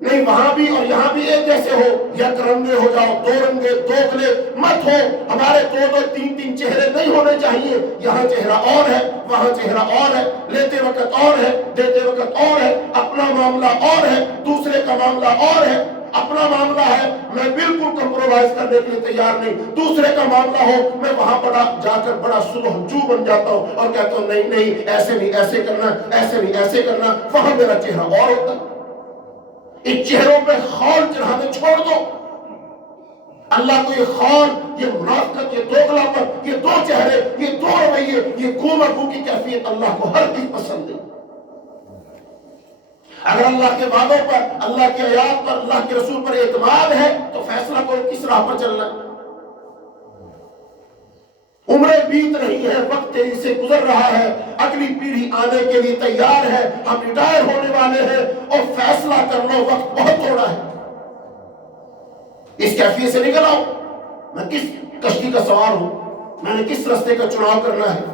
نہیں وہاں بھی اور یہاں بھی ایک جیسے ہو، یک رنگے ہو جاؤ، دو رنگے دوگلے مت ہو، ہمارے دو تین چہرے نہیں ہونے چاہیے، یہاں چہرہ اور ہے وہاں چہرہ اور ہے، لیتے وقت اور ہے دیتے وقت اور ہے، اپنا معاملہ اور ہے دوسرے کا معاملہ اور ہے، اپنا معاملہ ہے میں بالکل کمپرومائز کرنے کے لیے تیار نہیں، دوسرے کا معاملہ ہو میں وہاں جا کر بڑا سلوحجو بن جاتا ہوں اور کہتا ہوں نہیں ایسے نہیں ایسے کرنا، ایسے نہیں ایسے کرنا، وہاں میرا چہرہ اور ہوتا ہے۔ ان چہروں پہ خول چڑھانے چھوڑ دو، اللہ کو یہ خون، یہ منافقت، یہ دوغلاپن، یہ دو چہرے، یہ دو رویے، یہ گو مگو کی کیفیت اللہ کو ہر چیز پسند ہے۔ اگر اللہ کے وعدوں پر، اللہ کی آیات پر، اللہ کے رسول پر اعتماد ہے تو فیصلہ کرو کس راہ پر چلنا ہے۔ عمریں بیت رہی ہیں، وقت تیزی سے گزر رہا ہے، اگلی پیڑھی آنے کے لیے تیار ہے، ہم ریٹائر ہونے والے ہیں اور فیصلہ کر لو، وقت بہت تھوڑا ہے۔ اس کیفیت سے نکل آؤ، میں کس کشتی کا سوار ہوں، میں نے کس راستے کا چناؤ کرنا ہے۔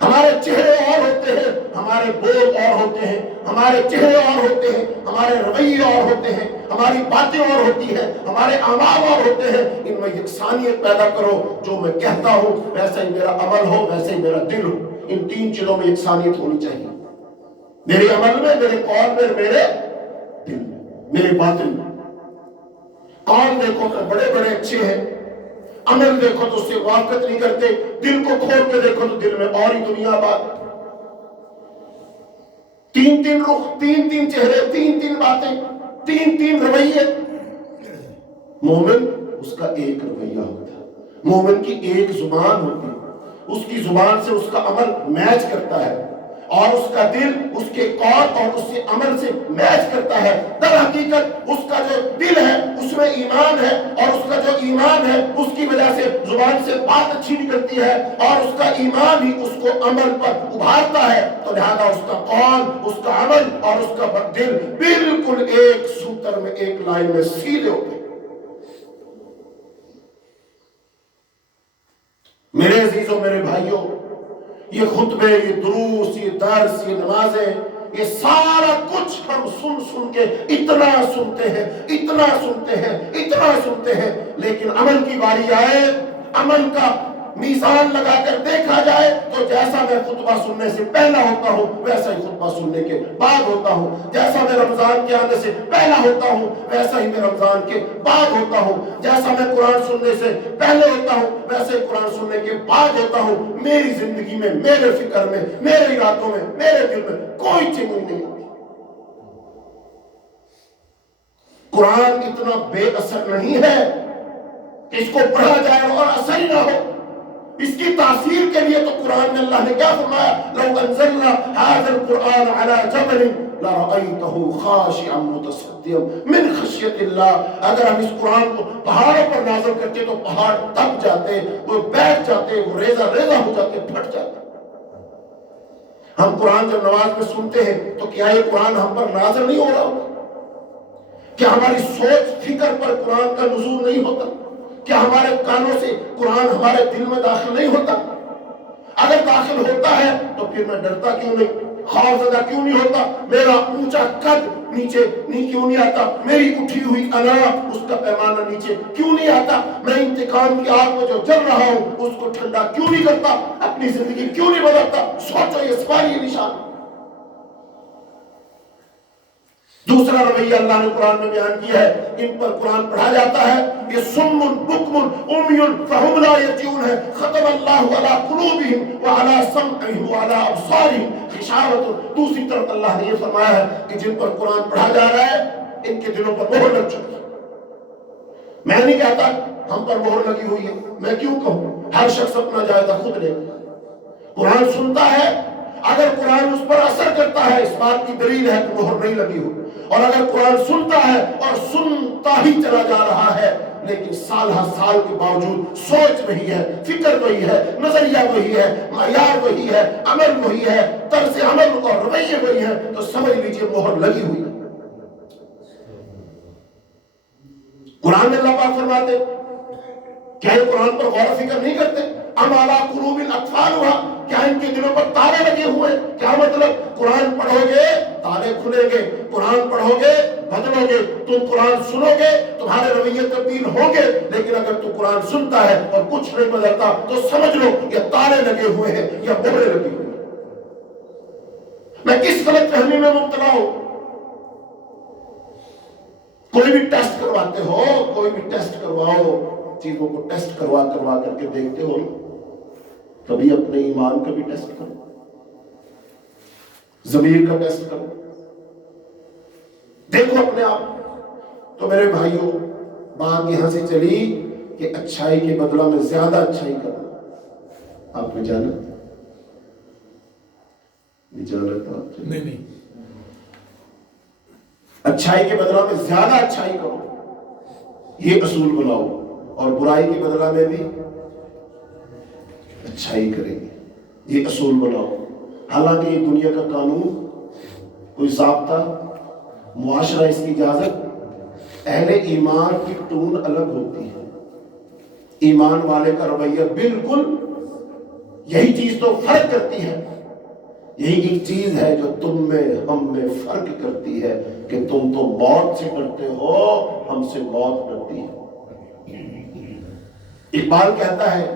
ہمارے چہرے اور ہوتے ہیں، ہمارے بول اور ہوتے ہیں، ہمارے چہرے اور ہوتے ہیں، ہمارے رویے اور ہوتے ہیں، ہماری باتیں اور ہوتی ہیں، ہمارے اعمال اور ہوتے ہیں۔ ان میں یکسانیت پیدا کرو، جو میں کہتا ہوں ویسا ہی میرا عمل ہو، ویسا ہی میرا دل ہو۔ ان تین چیزوں میں یکسانیت ہونی چاہیے، میرے عمل میں، میرے قول میں، میرے دل میں، میرے باطن میں۔ قول دیکھو تو بڑے بڑے اچھے ہیں، عمل دیکھو تو اس سے موافقت نہیں کرتے، دل کو کھول کے دیکھو تو دل میں اور ہی دنیا بات۔ تین تین رخ، تین تین چہرے، تین تین باتیں، تین تین رویے۔ مومن اس کا ایک رویہ ہوتا ہے، مومن کی ایک زبان ہوتی ہے، اس کی زبان سے اس کا عمل میچ کرتا ہے، اور اس کا دل اس کے قول اور اس کے عمل سے میچ کرتا ہے۔ در حقیقت اس کا جو دل ہے اس میں ایمان ہے، اور اس کا جو ایمان ہے اس کی وجہ سے زبان سے بات اچھی نکلتی ہے، اور اس کا ایمان ہی اس کو عمل پر ابھارتا ہے۔ تو لہذا اس کا قول، اس کا عمل اور اس کا دل بالکل ایک سوتر میں، ایک لائن میں سیدھے ہوتے ہیں۔ میرے عزیزوں، میرے بھائیوں، یہ خطبے، یہ دروس، یہ درس، یہ نمازیں، یہ سارا کچھ ہم سن سن کے اتنا سنتے ہیں، اتنا سنتے ہیں، اتنا سنتے ہیں، لیکن عمل کی باری آئے، عمل کا میزان لگا کر دیکھا جائے تو جیسا میں خطبہ سننے سے پہلا ہوتا ہوں ویسا ہی خطبہ سننے کے بعد ہوتا ہوں، جیسا میں رمضان کے آنے سے پہلا ہوتا ہوں ویسا ہی میں رمضان کے بعد ہوتا ہوں، جیسا میں قرآن سننے سے پہلے ہوتا ہوں ویسے ہی قرآن سننے کے بعد ہوتا ہوں۔ میری زندگی میں، میرے فکر میں، میرے ارادوں میں، میرے دل میں کوئی چینج نہیں ہوتی۔ قرآن اتنا بے اثر نہیں ہے کہ اس کو پڑھا جائے اور اثر ہی نہ ہو۔ اس کی تاثیر کے لیے تو قرآن میں اللہ نے کیا فرمایا؟ لو انزلنا هذا القرآن على جبل لرأيته خاشعا متصدعا من خشية الله۔ اگر ہم اس قرآن کو پہاڑوں پر نازل کرتے تو پہاڑ دب جاتے، وہ بیٹھ جاتے، وہ ریزہ ریزہ ہو جاتے، پھٹ جاتے۔ ہم قرآن جب نماز میں سنتے ہیں تو کیا یہ قرآن ہم پر نازل نہیں ہو رہا ہوتا؟ کیا ہماری سوچ فکر پر قرآن کا نزول نہیں ہوتا؟ کیا ہمارے کانوں سے قرآن ہمارے دل میں داخل نہیں ہوتا؟ اگر داخل ہوتا ہے تو پھر میں ڈرتا کیوں نہیں، خوف زدہ کیوں نہیں ہوتا؟ میرا اونچا قد نیچے کیوں نہیں آتا؟ میری اٹھی ہوئی انا، اس کا پیمانہ نیچے کیوں نہیں آتا؟ میں انتقام کی آگ میں جو جل رہا ہوں اس کو ٹھنڈا کیوں نہیں کرتا؟ اپنی زندگی کیوں نہیں بدلتا؟ سوچو، یہ سوال، یہ نشان۔ دوسرا رویہ اللہ نے قرآن میں بیان کیا ہے، ان پر قرآن پڑھا جاتا ہے، یہ سم بکم امی فہم لا یرجعون ہے، ختم اللہ علی قلوبہم وعلی سمعہم وعلی ابصارہم غشاوۃ۔ دوسری طرف اللہ نے یہ فرمایا ہے کہ جن پر قرآن پڑھا جا رہا ہے ان کے دلوں پر مہر لگ چکی ہے۔ میں نہیں کہتا ہم پر مہر لگی ہوئی ہے، میں کیوں کہوں؟ ہر شخص اپنا جائزہ خود لے۔ قرآن سنتا ہے، اگر قرآن اس پر اثر کرتا ہے اس بات کی دلیل ہے کہ مہر نہیں لگی ہوئی، اور اگر قرآن سنتا ہے اور سنتا ہی چلا جا رہا ہے لیکن سال ہر سال کے باوجود سوچ وہی ہے، فکر وہی ہے، نظریہ وہی ہے، معیار وہی ہے، عمل وہی ہے، طرز عمل اور رویے وہی ہے، تو سمجھ لیجئے مہر لگی ہوئی ہے۔ قرآن میں اللہ پاک فرماتے کیا یہ قرآن پر غور و فکر نہیں کرتے؟ ام علی قلوب اقفالها، کیا ان کے دلوں پر تالے لگے ہوئے؟ کیا مطلب؟ قرآن پڑھو گے تالے کھلیں گے، قرآن پڑھو گے بدلو گے، تم قرآن سنو گے تمہارے رویے تبدیل ہوں گے، لیکن اگر تو قرآن سنتا ہے اور کچھ نہیں بدلتا تو سمجھ لو یہ تالے لگے ہوئے ہیں یا مہریں لگی ہوئی ہیں۔ میں کس غلط فہمی میں مبتلا ہوں؟ کوئی بھی ٹیسٹ کرواتے ہو، کوئی بھی ٹیسٹ کرواؤ، چیزوں کو ٹیسٹ کروا کر کے دیکھتے ہو، کبھی اپنے ایمان کا بھی ٹیسٹ کرو، ضمیر کا ٹیسٹ کرو، دیکھو اپنے آپ۔ تو میرے بھائیوں، بات یہاں سے چلی کہ اچھائی کے بدلہ میں زیادہ اچھائی کروں. آپ نے جانا نہیں اچھائی کے بدلہ میں زیادہ اچھائی کرو، یہ اصول بناؤ، اور برائی کے بدلہ میں بھی اچھائی کریں گے، یہ اصول بناؤ. حالانکہ یہ دنیا کا قانون، کوئی ضابطہ، معاشرہ اس کی اجازت، اہل ایمان کی ٹون الگ ہوتی ہے. ایمان والے کا رویہ بالکل، یہی چیز تو فرق کرتی ہے. یہی ایک چیز ہے جو تم میں ہم میں فرق کرتی ہے کہ تم تو موت سے ڈرتے ہو، ہم سے موت ڈرتی ہے. اقبال کہتا ہے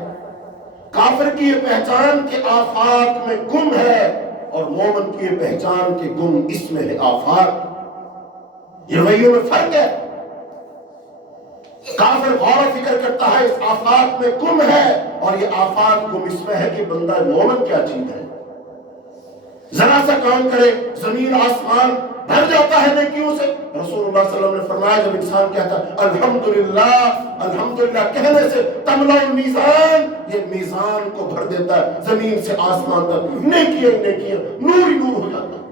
کافر کی یہ پہچان کہ آفاق میں گم ہے، اور مومن کی یہ پہچان کہ گم اس میں ہے آفاق. یہ رویوں میں فرق ہے. کافر غور و فکر کرتا ہے اس آفاق میں گم ہے، اور یہ آفاق گم اس میں ہے کہ بندہ مومن کیا چیز ہے. ذرا سا کام کرے زمین آسمان بھر جاتا ہے نیکیوں سے. رسول اللہ صلی اللہ علیہ وسلم نے فرمایا جب انسان کہتا ہے الحمدللہ الحمدللہ کہنے سے تملا المیزان، یہ میزان کو بھر دیتا ہے زمین سے آسمان تک، نیکیاں نیکیاں، نور ہی نور ہو جاتا ہے.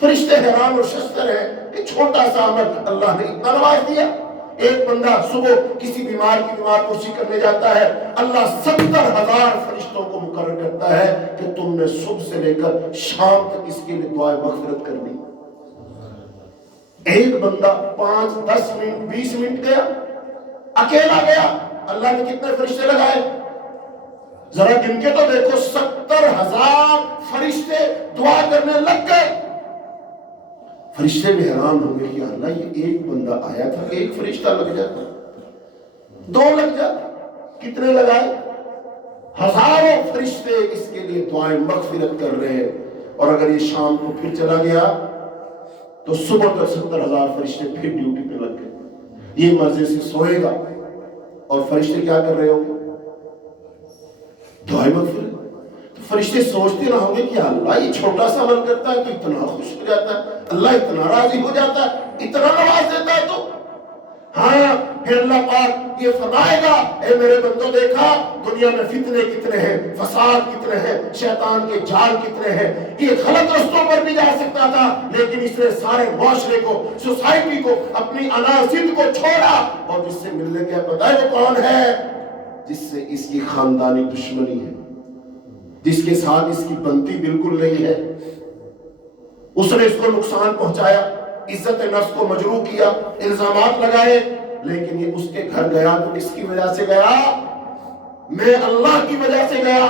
فرشتے حیران اور ششدر ہیں کہ چھوٹا سا عمل اللہ نے اتنا نواز دیا. ایک بندہ صبح کسی بیمار کی بیمار پرسی کرنے جاتا ہے، اللہ 70,000 فرشتوں کو مقرر کرتا ہے کہ تم نے صبح سے لے کر شام تک اس کے لیے دعائیں مغفرت کرنی. ایک بندہ 5 10 منٹ 20 منٹ گیا، اکیلا گیا، اللہ نے کتنے فرشتے لگائے؟ ذرا گن کے تو دیکھو، 70,000 فرشتے دعا کرنے لگ گئے. فرشتے بھی حیران ہوں گے کہ اللہ یہ ایک بندہ آیا تھا، ایک فرشتہ لگ جاتا، 2 لگ جاتا، کتنے لگائے؟ ہزاروں فرشتے اس کے لیے دعائیں مغفرت کر رہے ہیں. اور اگر یہ شام کو پھر چلا گیا تو صبح تک 70,000 فرشتے پھر ڈیوٹی پہ لگ گئے. یہ مزے سے سوئے گا اور فرشتے کیا کر رہے ہوں گے؟ دعائیں مغفرت. تو فرشتے سوچتے نہ ہوں گے کہ اللہ یہ چھوٹا سا عمل کرتا ہے تو اتنا خوش ہو جاتا ہے، اللہ اتنا راضی ہو جاتا ہے، اتنا نواز دیتا ہے. تو ہاں پھر اللہ پاک یہ فرمائے گا اے میرے بندو دیکھا دنیا میں فتنے کتنے ہیں، فساد کتنے ہیں، شیطان کے جال کتنے ہیں. یہ غلط رستوں پر بھی جا سکتا تھا لیکن اس نے سارے معاشرے کو، سوسائٹی کو، اپنی انا ضد کو چھوڑا، اور جس سے ملنے گیا پتہ ہے وہ کون ہے؟ جس سے اس کی خاندانی دشمنی ہے، جس کے ساتھ اس کی بنتی بالکل نہیں ہے. اس نے اس کو نقصان پہنچایا، عزت نفس کو مجروح کیا، الزامات لگائے، لیکن یہ اس کے گھر گیا تو اس کی وجہ سے گیا، میں اللہ کی وجہ سے گیا.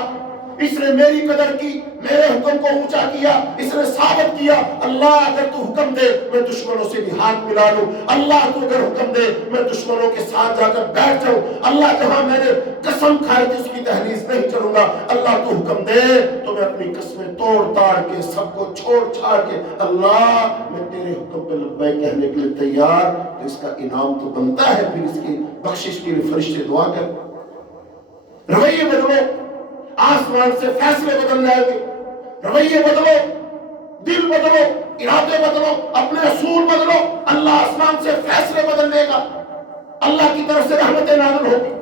اس نے میری قدر کی، میرے حکم کو اونچا کیا، اس نے ثابت کیا اللہ اگر تو حکم دے میں دشمنوں سے بھی ہاتھ ملا لوں، اللہ تو اگر حکم دے میں دشمنوں کے ساتھ جا کر بیٹھ جاؤں، اللہ جہاں میں نے قسم کھائی تھی اس کی دہلیز نہیں چلوں گا، اللہ تو حکم دے تو میں اپنی قسمیں توڑ تاڑ کے سب کو چھوڑ چھاڑ کے اللہ میں تیرے حکم پہ لبیک کہنے کے لیے تیار. تو اس کا انعام تو بنتا ہے پھر اس کی بخشش کے لیے فرشتے دعا کر. رویے بدلو، آسمان سے فیصلے بدل جائیں گے. رویے بدلو، دل بدلو، ارادے بدلو، اپنے اصول بدلو، اللہ آسمان سے فیصلے بدل دے گا. اللہ کی طرف سے رحمتیں نازل ہوگی،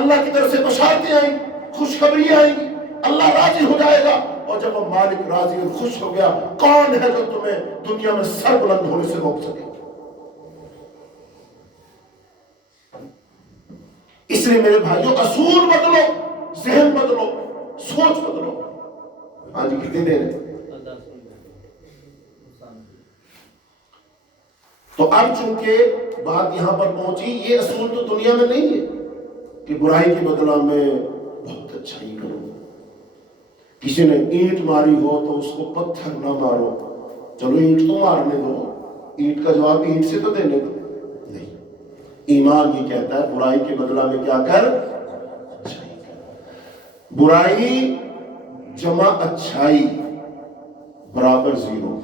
اللہ کی طرف سے بشارتیں آئیں گی، خوشخبریاں آئیں گی، اللہ راضی ہو جائے گا. اور جب وہ مالک راضی اور خوش ہو گیا، کون ہے جو تمہیں دنیا میں سر بلند ہونے سے روک سکے؟ اس لیے میرے بھائیوں اصول بدلو، ذہن بدلو، سوچ بدلو. ہاں جی کتنی دیر ہے؟ تو اب چونکہ بات یہاں پر پہنچی، یہ اصول تو دنیا میں نہیں ہے کہ برائی کے بدلہ میں بہت اچھائی کرو. کسی نے اینٹ ماری ہو تو اس کو پتھر نہ مارو، چلو اینٹ تو مارنے دو، اینٹ کا جواب اینٹ سے تو دینے دو. نہیں، ایمان یہ کہتا ہے برائی کے بدلہ میں کیا کر؟ اچھائی کر. برائی جمع اچھائی برابر 0.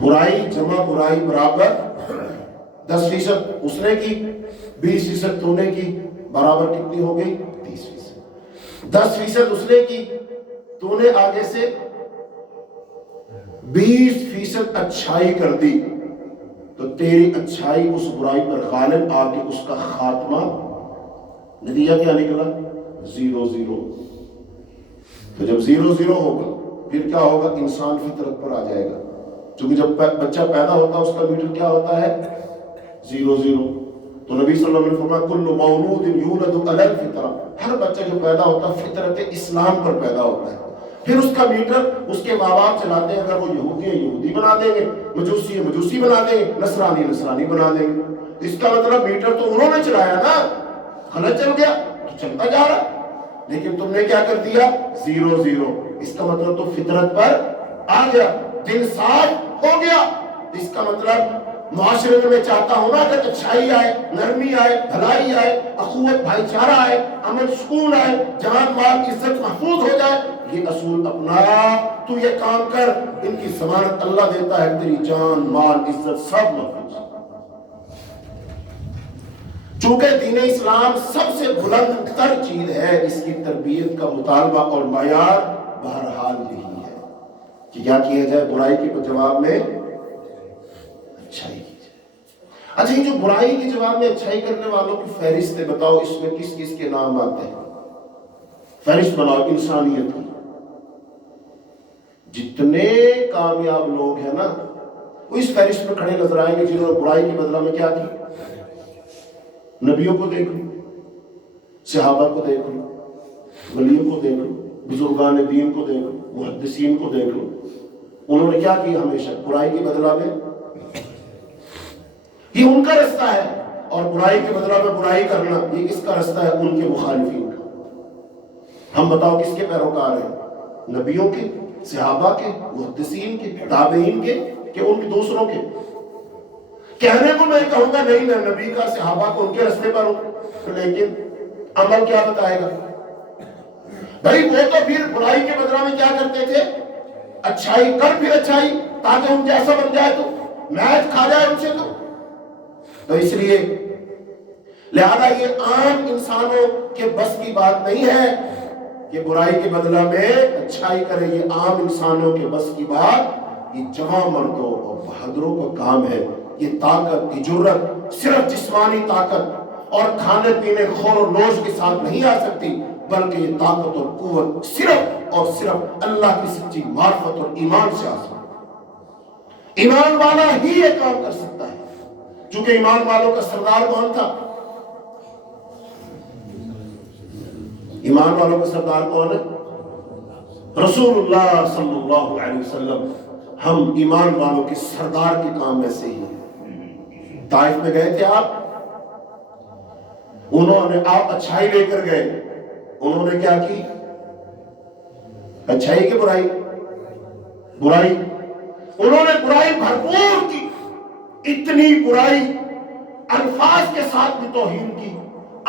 برائی جمع برائی برابر 10% اس نے کی، 20% تو نے کی، برابر کتنی ہو گئی؟ 30%. 10% اس نے کی، تو نے آگے سے 20% اچھائی کر دی، تو تیری اچھائی اس برائی پر غالب آ کے اس کا خاتمہ، نتیجہ کیا نکلا؟ 0-0۔ تو جب 0-0 ہوگا پھر کیا ہوگا؟ انسان فطرت پر آ جائے گا، چونکہ جب بچہ پیدا ہوتا ہے اس کا میٹر کیا ہوتا ہے؟ 0-0۔ تو نبی صلی اللہ علیہ وسلم نے فرمایا کل مولود یولد علی الفطرہ، ہر بچہ جو پیدا ہوتا ہے فطرت اسلام پر پیدا ہوتا ہے۔ پھر اس کا میٹر اس کے ماں باپ چلاتے ہیں، اگر وہ یہودی ہیں یہودی بنا دیں گے، مجوسی ہیں مجوسی بنا دیں گے، نصرانی نصرانی بنا دیں گے۔ اس کا مطلب میٹر تو انہوں نے چلایا نا، غلط چل گیا تو چلتا جا رہا، لیکن تم نے کیا کر دیا؟ 0-0۔ اس کا مطلب تو فطرت پر آ گیا، دل صاف ہو گیا۔ اس کا مطلب معاشرے میں چاہتا ہوں نا کہ اچھائی آئے، نرمی آئے، بھلائی آئے، اخوت بھائی چارہ آئے، امن سکون آئے، جان مال عزت محفوظ ہو جائے، یہ اصول اپنا، تو یہ کام کر، ان کی ضمانت اللہ دیتا ہے، تیری جان مال عزت سب محفوظ۔ چونکہ دین اسلام سب سے بلند تر چیز ہے، اس کی تربیت کا مطالبہ اور معیار بہرحال یہی ہے کہ کیا کیا جائے؟ برائی کے جواب میں اچھائی کی جائے۔ اچھا، یہ جو برائی کے جواب میں اچھائی کرنے والوں کی فہرست ہے، بتاؤ اس میں کس کس کے نام آتے ہیں؟ فہرست بناؤ انسانیت کی۔ جتنے کامیاب لوگ ہیں نا وہ اس فہرست میں کھڑے نظر آئیں گے جنہوں نے برائی کے بدلہ میں کیا کی؟ نبیوں کو دیکھ لو، صحابہ کو دیکھ لو، ولیوں کو دیکھ لو، بزرگان دین کو دیکھ لو، محدثین کو دیکھ لو، انہوں نے کیا کیا؟ ہمیشہ برائی کے بدلہ میں، یہ ان کا رستہ ہے، اور برائی کے بدلہ میں برائی کرنا یہ کس کا رستہ ہے؟ ان کے مخالفین کا۔ ہم بتاؤ کس کے پیروکار ہیں؟ نبیوں کے، صحابہ کے، محدثین کے، تابعین کے، کہ ان کے دوسروں کے؟ کہنے کو میں کہوں گا نہیں، میں نبی کا، صحابہ کو، ان کے رستے پر ہوں، لیکن عمل کیا بتائے گا؟ بھائی وہ تو پھر برائی کے بدلہ میں کیا کرتے تھے؟ اچھائی کر، پھر اچھائی، تاکہ ان جیسا بن جائے، تو میچ کھا جائے ان سے۔ تو اس لیے لہذا یہ عام انسانوں کے بس کی بات نہیں ہے کہ برائی کے بدلہ میں اچھائی کرے، یہ عام انسانوں کے بس کی بات، یہ جوان مردوں اور بہادروں کا کام ہے۔ یہ طاقت، یہ جرت صرف جسمانی طاقت اور کھانے پینے خور و نوش کے ساتھ نہیں آ سکتی، بلکہ یہ طاقت اور قوت صرف اور صرف اللہ کی سچی معرفت اور ایمان سے آ سکتی۔ ایمان والا ہی یہ کام کر سکتا ہے، چونکہ ایمان والوں کا سردار کون تھا؟ ایمان والوں کا سردار کون ہے؟ رسول اللہ صلی اللہ علیہ وسلم۔ ہم ایمان والوں کے سردار کے کام میں سے ہی ہیں۔ طائف میں گئے تھے آپ، انہوں نے، آپ اچھائی لے کر گئے، انہوں نے کیا کی؟ اچھائی کی برائی؟ برائی، انہوں نے برائی بھرپور کی، اتنی برائی، الفاظ کے ساتھ بھی توہین کی،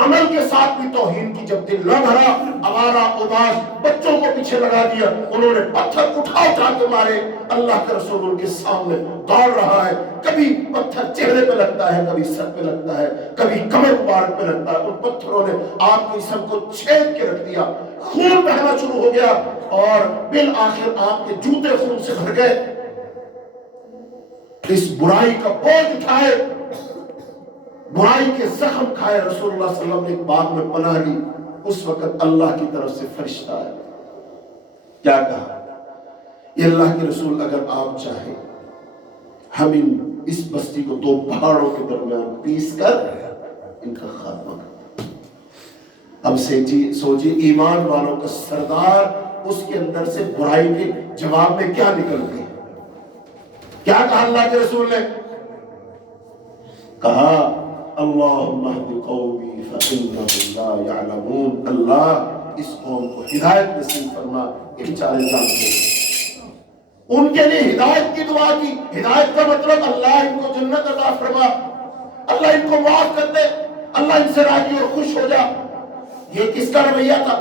عمل کے ساتھ بھی توہین کی۔ جب دل نہ بھرا، آوارہ اداس بچوں کو پیچھے لگا دیا، انہوں نے پتھر اٹھا اٹھا کے مارے۔ اللہ کے رسول ان کے سامنے دوڑ رہا ہے، کبھی پتھر چہرے پہ لگتا ہے، کبھی سر پہ لگتا ہے، کبھی کمر مبارک پہ لگتا ہے۔ ان پتھروں نے آپ کی سر کو چھید کے رکھ دیا، خون بہنا شروع ہو گیا، اور بالآخر آپ کے جوتے خون سے بھر گئے۔ اس برائی کا بوجھ اٹھائے، برائی کے زخم کھائے، رسول اللہ صلی اللہ علیہ وسلم نے ایک باغ میں پناہ لی۔ اس وقت اللہ کی طرف سے فرشتہ آیا، کیا کہا؟ یہ اللہ کے رسول، اگر آپ چاہیں ہم اس بستی کو دو پہاڑوں کے درمیان پیس کر ان کا خاتمہ کرتے ہیں۔ اب سوچیے ایمان والوں کا سردار، اس کے اندر سے برائی کے جواب میں کیا نکل گئی؟ کیا کہا اللہ کے رسول نے؟ کہا اللہم اہد قومی فإنہم لا یعلمون، اللہ اس قوم کو ہدایت نصیب فرما، یہ بیچارے جانتے ہیں۔ ان کے لیے ہدایت کی دعا کی۔ ہدایت کا مطلب اللہ ان کو جنت عطا فرما، اللہ ان کو معاف کر دے، اللہ ان سے راضی اور خوش ہو جا۔ یہ کس کا رویہ تھا؟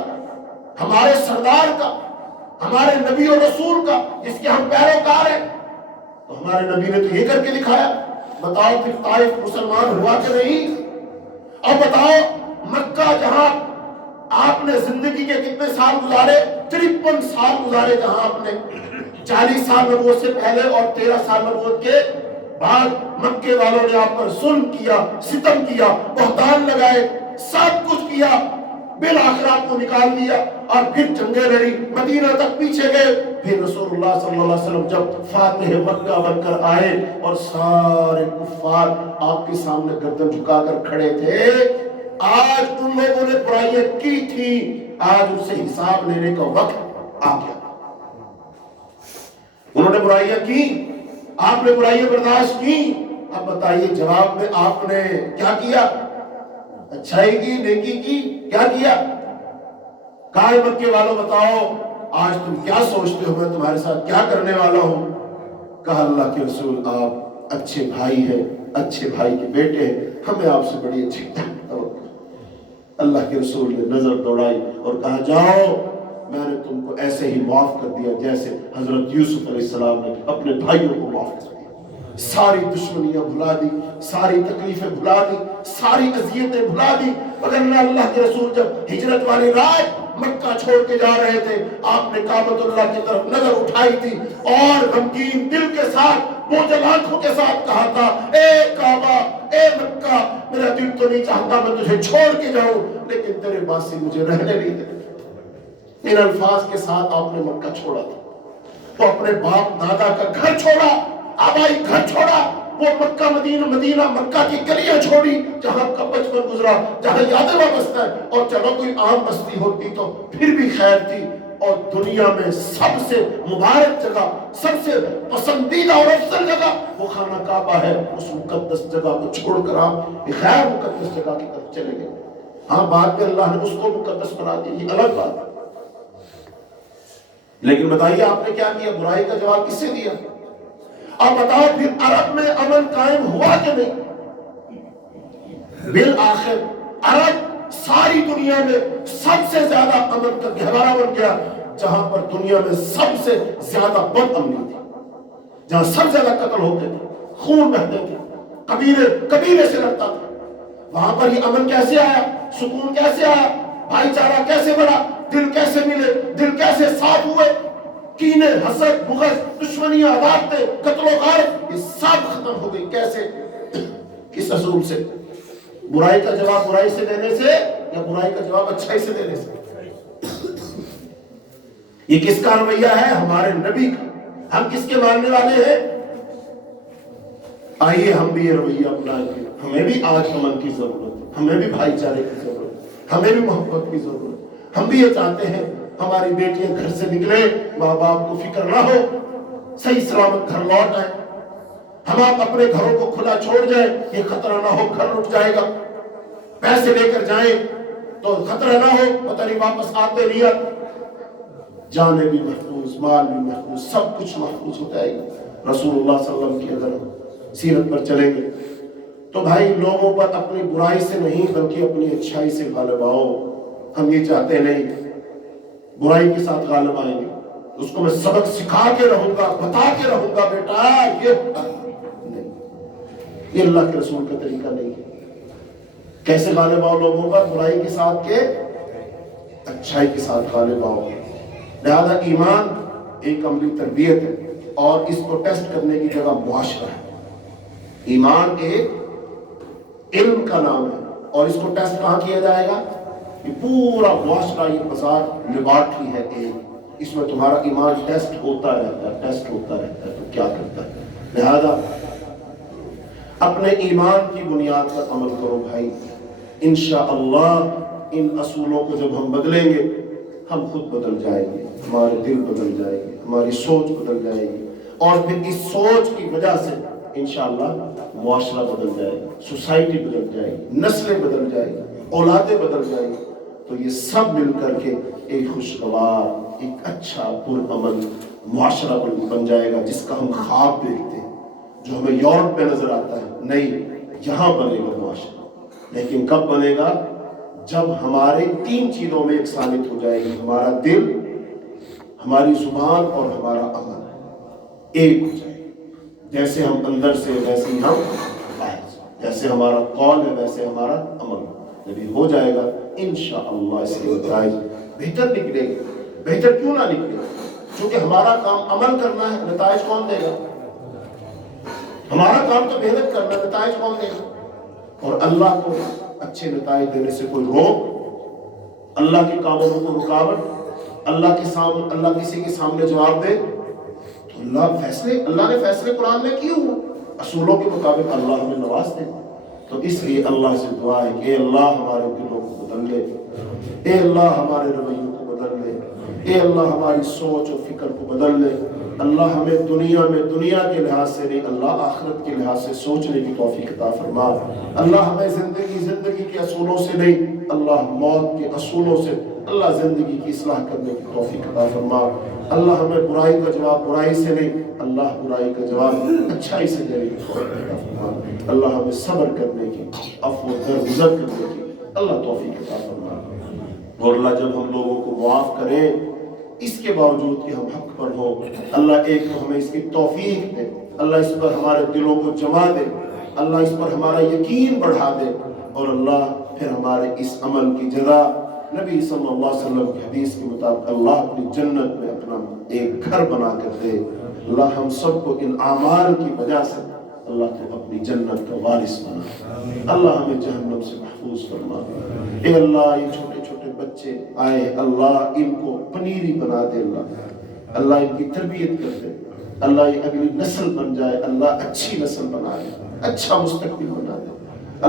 ہمارے سردار کا، ہمارے نبی اور رسول کا، جس کے ہم پیروکار ہیں۔ تو ہمارے نبی نے تو یہ کر کے دکھایا۔ بتاؤ پھر طائف مسلمان ہوا کہ نہیں؟ اور بتاؤ مکہ جہاں آپ نے زندگی کے کتنے سال گزارے؟ 53 سال گزارے، جہاں آپ نے 40 سال نبوت سے پہلے اور 13 سال نبوت کے بعد مکے والوں نے آپ پر ظلم کیا، ستم کیا، بہتان لگائے، سب کچھ کیا، بالآخر آپ کو نکال دیا اور پھر جنگیں لڑی، مدینہ تک پیچھے گئے۔ پھر رسول اللہ صلی اللہ علیہ وسلم جب فاتح مکہ بن کر آئے اور سارے کفار آپ کے سامنے گردن جھکا کر کھڑے تھے، آج ان لوگوں نے برائیاں کی تھی، آج ان سے حساب لینے کا وقت آ گیا۔ انہوں نے برائیاں کی، آپ نے برائیاں برداشت کی، اب بتائیے جواب میں آپ نے کیا کیا؟ اچھائی کی، نیکی کی، کیا کیا؟ کہا مکے والوں بتاؤ آج تم کیا سوچتے ہو میں تمہارے ساتھ کیا کرنے والا ہوں؟ کہا اللہ کے رسول آپ اچھے بھائی ہیں، اچھے بھائی کے بیٹے ہیں، ہمیں آپ سے بڑی اچھی توقع۔ اللہ کے رسول نے نظر دوڑائی اور کہا جاؤ میں نے تم کو ایسے ہی معاف کر دیا جیسے حضرت یوسف علیہ السلام نے اپنے بھائیوں کو معاف کر دیا۔ ساری دشمنیاں بھلا دی، ساری تکلیفیں بھلا دی، ساری اذیتیں بھلا دی۔ مگر اللہ کے رسول جب ہجرت والی رات مکہ چھوڑ کے جا رہے تھے، آپ نے کعبۃ اللہ کی طرف نظر اٹھائی تھی اور غمگین دل کے ساتھ، بوجھل آنکھوں کے ساتھ کہا تھا، اے کعبہ، اے مکہ، میرا دل تو نہیں چاہتا میں تجھے چھوڑ کے جاؤں، لیکن تیرے باسی مجھے رہنے نہیں دیتے۔ ان الفاظ کے ساتھ آپ نے مکہ چھوڑا تھا، وہ اپنے باپ دادا کا گھر چھوڑا، آبائی گھر چھوڑا، وہ مکہ مدینہ مکہ کی گلیاں چھوڑی جہاں کا بچپن گزرا، جہاں یادیں وابستہ ہے، اور چلو کوئی عام بستی ہوتی تو پھر بھی خیر تھی، اور دنیا میں سب سے مبارک جگہ، سب سے پسندیدہ اور افضل جگہ وہ خانہ کعبہ ہے، اس مقدس جگہ کو چھوڑ کر آپ ایک غیر مقدس جگہ کی طرف چلے گئے۔ ہاں بعد میں اللہ نے اس کو مقدس بنا دیا، یہ الگ بات ہے، لیکن بتائیے آپ نے کیا کیا؟ برائی کا جواب کس سے دیا؟ اب بتاؤ پھر عرب میں امن قائم ہوا کہ نہیں؟ بالآخر عرب ساری دنیا میں سب سے زیادہ امن کا گہوارہ بن گیا، جہاں پر دنیا میں سب سے زیادہ بد امنی تھی، جہاں سب سے زیادہ قتل ہوتے تھے، خون بہتے تھے، قبیلے سے لڑتا تھا، وہاں پر یہ امن کیسے آیا؟ سکون کیسے آیا؟ بھائی چارہ کیسے بڑھا؟ دل کیسے ملے؟ دل کیسے صاف ہوئے؟ کینے، حسد، بغض، دشمنیاں، عداوتیں، قتل و غارت، یہ سب ختم ہو گئی۔ کیسے؟ کس اصول سے؟ برائی کا جواب برائی سے دینے سے یا برائی کا جواب اچھائی سے دینے سے؟ یہ کس کا رویہ ہے؟ ہمارے نبی کا۔ ہم کس کے ماننے والے ہیں؟ آئیے ہم بھی یہ رویہ اپنائیں گے۔ ہمیں بھی آج امن کی ضرورت ہے، ہمیں بھی بھائی چارے کی ضرورت ہے، ہمیں بھی محبت کی ضرورت ہے۔ ہم بھی یہ چاہتے ہیں ہماری بیٹیاں گھر سے نکلے، ماں باپ کو فکر نہ ہو، صحیح سلامت گھر لوٹ آئے، ہم آپ اپنے گھروں کو کھلا چھوڑ جائیں، یہ خطرہ نہ ہو گھر لٹ جائے گا، پیسے لے کر جائیں تو خطرہ نہ ہو پتہ نہیں واپس آتے نہیں آتے، جانیں بھی محفوظ، مال بھی محفوظ، سب کچھ محفوظ ہو جائے گا۔ رسول اللہ صلی اللہ علیہ وسلم کی اگر سیرت پر چلیں گے تو بھائی لوگوں پر اپنی برائی سے نہیں بلکہ اپنی اچھائی سے غالب آؤ۔ ہم یہ چاہتے نہیں برائی کے ساتھ غالب آئیں گے، اس کو میں سبق سکھا کے رہوں گا، بتا کے رہوں گا، بیٹا یہ نہیں، یہ اللہ کے رسول کا طریقہ نہیں ہے۔ کیسے غالب آؤ لوگوں پر؟ برائی کے ساتھ کے اچھائی کے ساتھ غالب آؤ۔ لہذا ایمان ایک عملی تربیت ہے اور اس کو ٹیسٹ کرنے کی جگہ معاشرہ ہے۔ ایمان ایک علم کا نام ہے اور اس کو ٹیسٹ کہاں کیا جائے گا؟ یہ پورا معاشرہ یہ بازار لیبارٹری ہے ایک، اس میں تمہارا ایمان ٹیسٹ ہوتا رہتا ہے، ٹیسٹ ہوتا رہتا ہے تو کیا کرتا ہے۔ لہذا اپنے ایمان کی بنیاد پر عمل کرو بھائی، انشاءاللہ ان اصولوں کو جب ہم بدلیں گے ہم خود بدل جائیں گے، ہمارے دل بدل جائیں گے، ہماری سوچ بدل جائے گی، اور پھر اس سوچ کی وجہ سے انشاءاللہ معاشرہ بدل جائے گا، سوسائٹی بدل جائے گی، نسلیں بدل جائیں گی، اولادیں بدل جائیں گی، تو یہ سب مل کر کے ایک خوشگوار، ایک اچھا پرامن معاشرہ بن جائے گا، جس کا ہم خواب دیکھتے ہیں، جو ہمیں یورپ میں نظر آتا ہے۔ نہیں، یہاں بنے گا معاشرہ، لیکن کب بنے گا؟ جب ہمارے تین چیزوں میں یکسانیت ہو جائے گی، ہمارا دل، ہماری زبان اور ہمارا عمل ایک ہو جائے گا۔ جیسے ہم اندر سے ویسے ہی ہم باہر سے، جیسے ہمارا قول ہے ویسے ہمارا عمل، جب یہ ہو جائے گا انشاءاللہ اس کے نتائج بہتر نکلے گا۔ بہتر کیوں نہ نکلے؟ چونکہ ہمارا کام عمل کرنا ہے، نتائج کون دے گا؟ ہمارا کام تو محنت کرنا، نتائج کون دے گا؟ اور اللہ کو اچھے نتائج دینے سے کوئی روک، اللہ کے کاموں میں کوئی رکاوٹ، اللہ کسی کے سامنے جواب دے تو اللہ نے فیصلے قرآن میں کیے ہوئے، اصولوں کے مطابق اللہ ہمیں نواز دے۔ تو اس لیے اللہ سے دعا ہے کہ اے اللہ ہمارے دلوں کو بدل لے، اے اللہ ہمارے رویوں کو بدل لے، اے اللہ ہماری سوچ و فکر کو بدل لے۔ اللہ ہمیں دنیا کے لحاظ سے نہیں، اللہ آخرت کے لحاظ سے سوچنے کی توفیق عطا فرما۔ اللہ ہمیں زندگی کے اصولوں سے نہیں، اللہ موت کے اصولوں سے اللہ زندگی کی اصلاح کرنے کی توفیق عطا فرما۔ اللہ ہمیں برائی کا جواب برائی سے نہیں، اللہ برائی کا جواب اچھائی سے دینے کی توفیق عطا فرما۔ اللہ ہمیں صبر کرنے کی، عفو درگزر کرنے کی اللہ توفیق عطا فرما۔ اور اللہ جب ہم لوگوں کو معاف کریں اس کے باوجود کہ ہم حق پر ہوں، اللہ ایک تو ہمیں اس کی توفیق دے، اللہ اس پر ہمارے دلوں کو جما دے، اللہ اس پر ہمارا یقین بڑھا دے، اور اللہ پھر ہمارے اس عمل کی جزا نبی صلی اللہ علیہ وسلم کی حدیث کے مطابق اللہ اپنی جنت میں اپنا ایک گھر بنا کر دے۔ اللہ ہم سب کو ان اعمال کی وجہ سے اللہ تو اپنی جنت کا وارث بنا، اللہ ہمیں جہنم سے محفوظ فرما۔ اے اللہ یہ چھوٹے چھوٹے بچے آئے، اللہ ان کو پنیری بنا دے، اللہ ان کی تربیت کر دے، اللہ یہ اگلی نسل بن جائے، اللہ اچھی نسل بنا دے، اچھا مستقبل بنا دے۔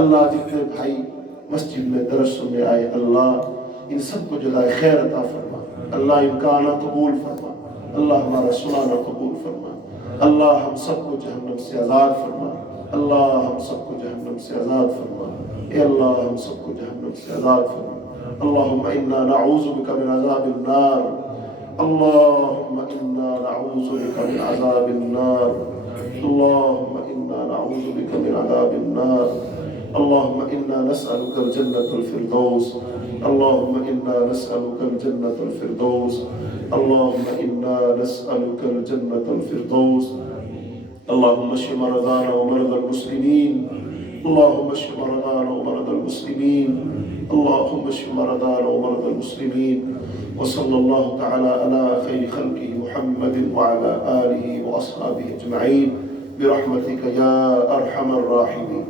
اللہ جتنے بھائی مسجد میں درس سننے آئے، اللہ ان سب کو جزائے خیر عطا فرما، اللہ ان کا آنا قبول فرما، اللہ ہمارا سنانا قبول فرما، اللہ ہم سب کو جہنم سے آزاد فرما، اللہ ہم سب کو جہنم سے آزاد فرما، اے اللہ ہم سب کو جہنم سے آزاد فرما۔ اللہم انا نعوذ بک من عذاب النار، اللہم انا نعوذ بک من عذاب النار، اللہم انا نعوذ بک من عذاب النار، اللہم انا نسألک الجنة الفردوس، اللہم انا نسألک الجنة الفردوس، اللہم انا نسألک الجنة الفردوس۔ اللہم اشف مرضانا ومرضى المسلمین، اللہم اشف مرضانا ومرضى المسلمین، اللہم اشف مرضانا ومرضى المسلمین، وصلی اللہ تعالی علی خیر خلقہ محمد وعلی آلہ واصحابہ اجمعین برحمتک یا ارحم الراحمین۔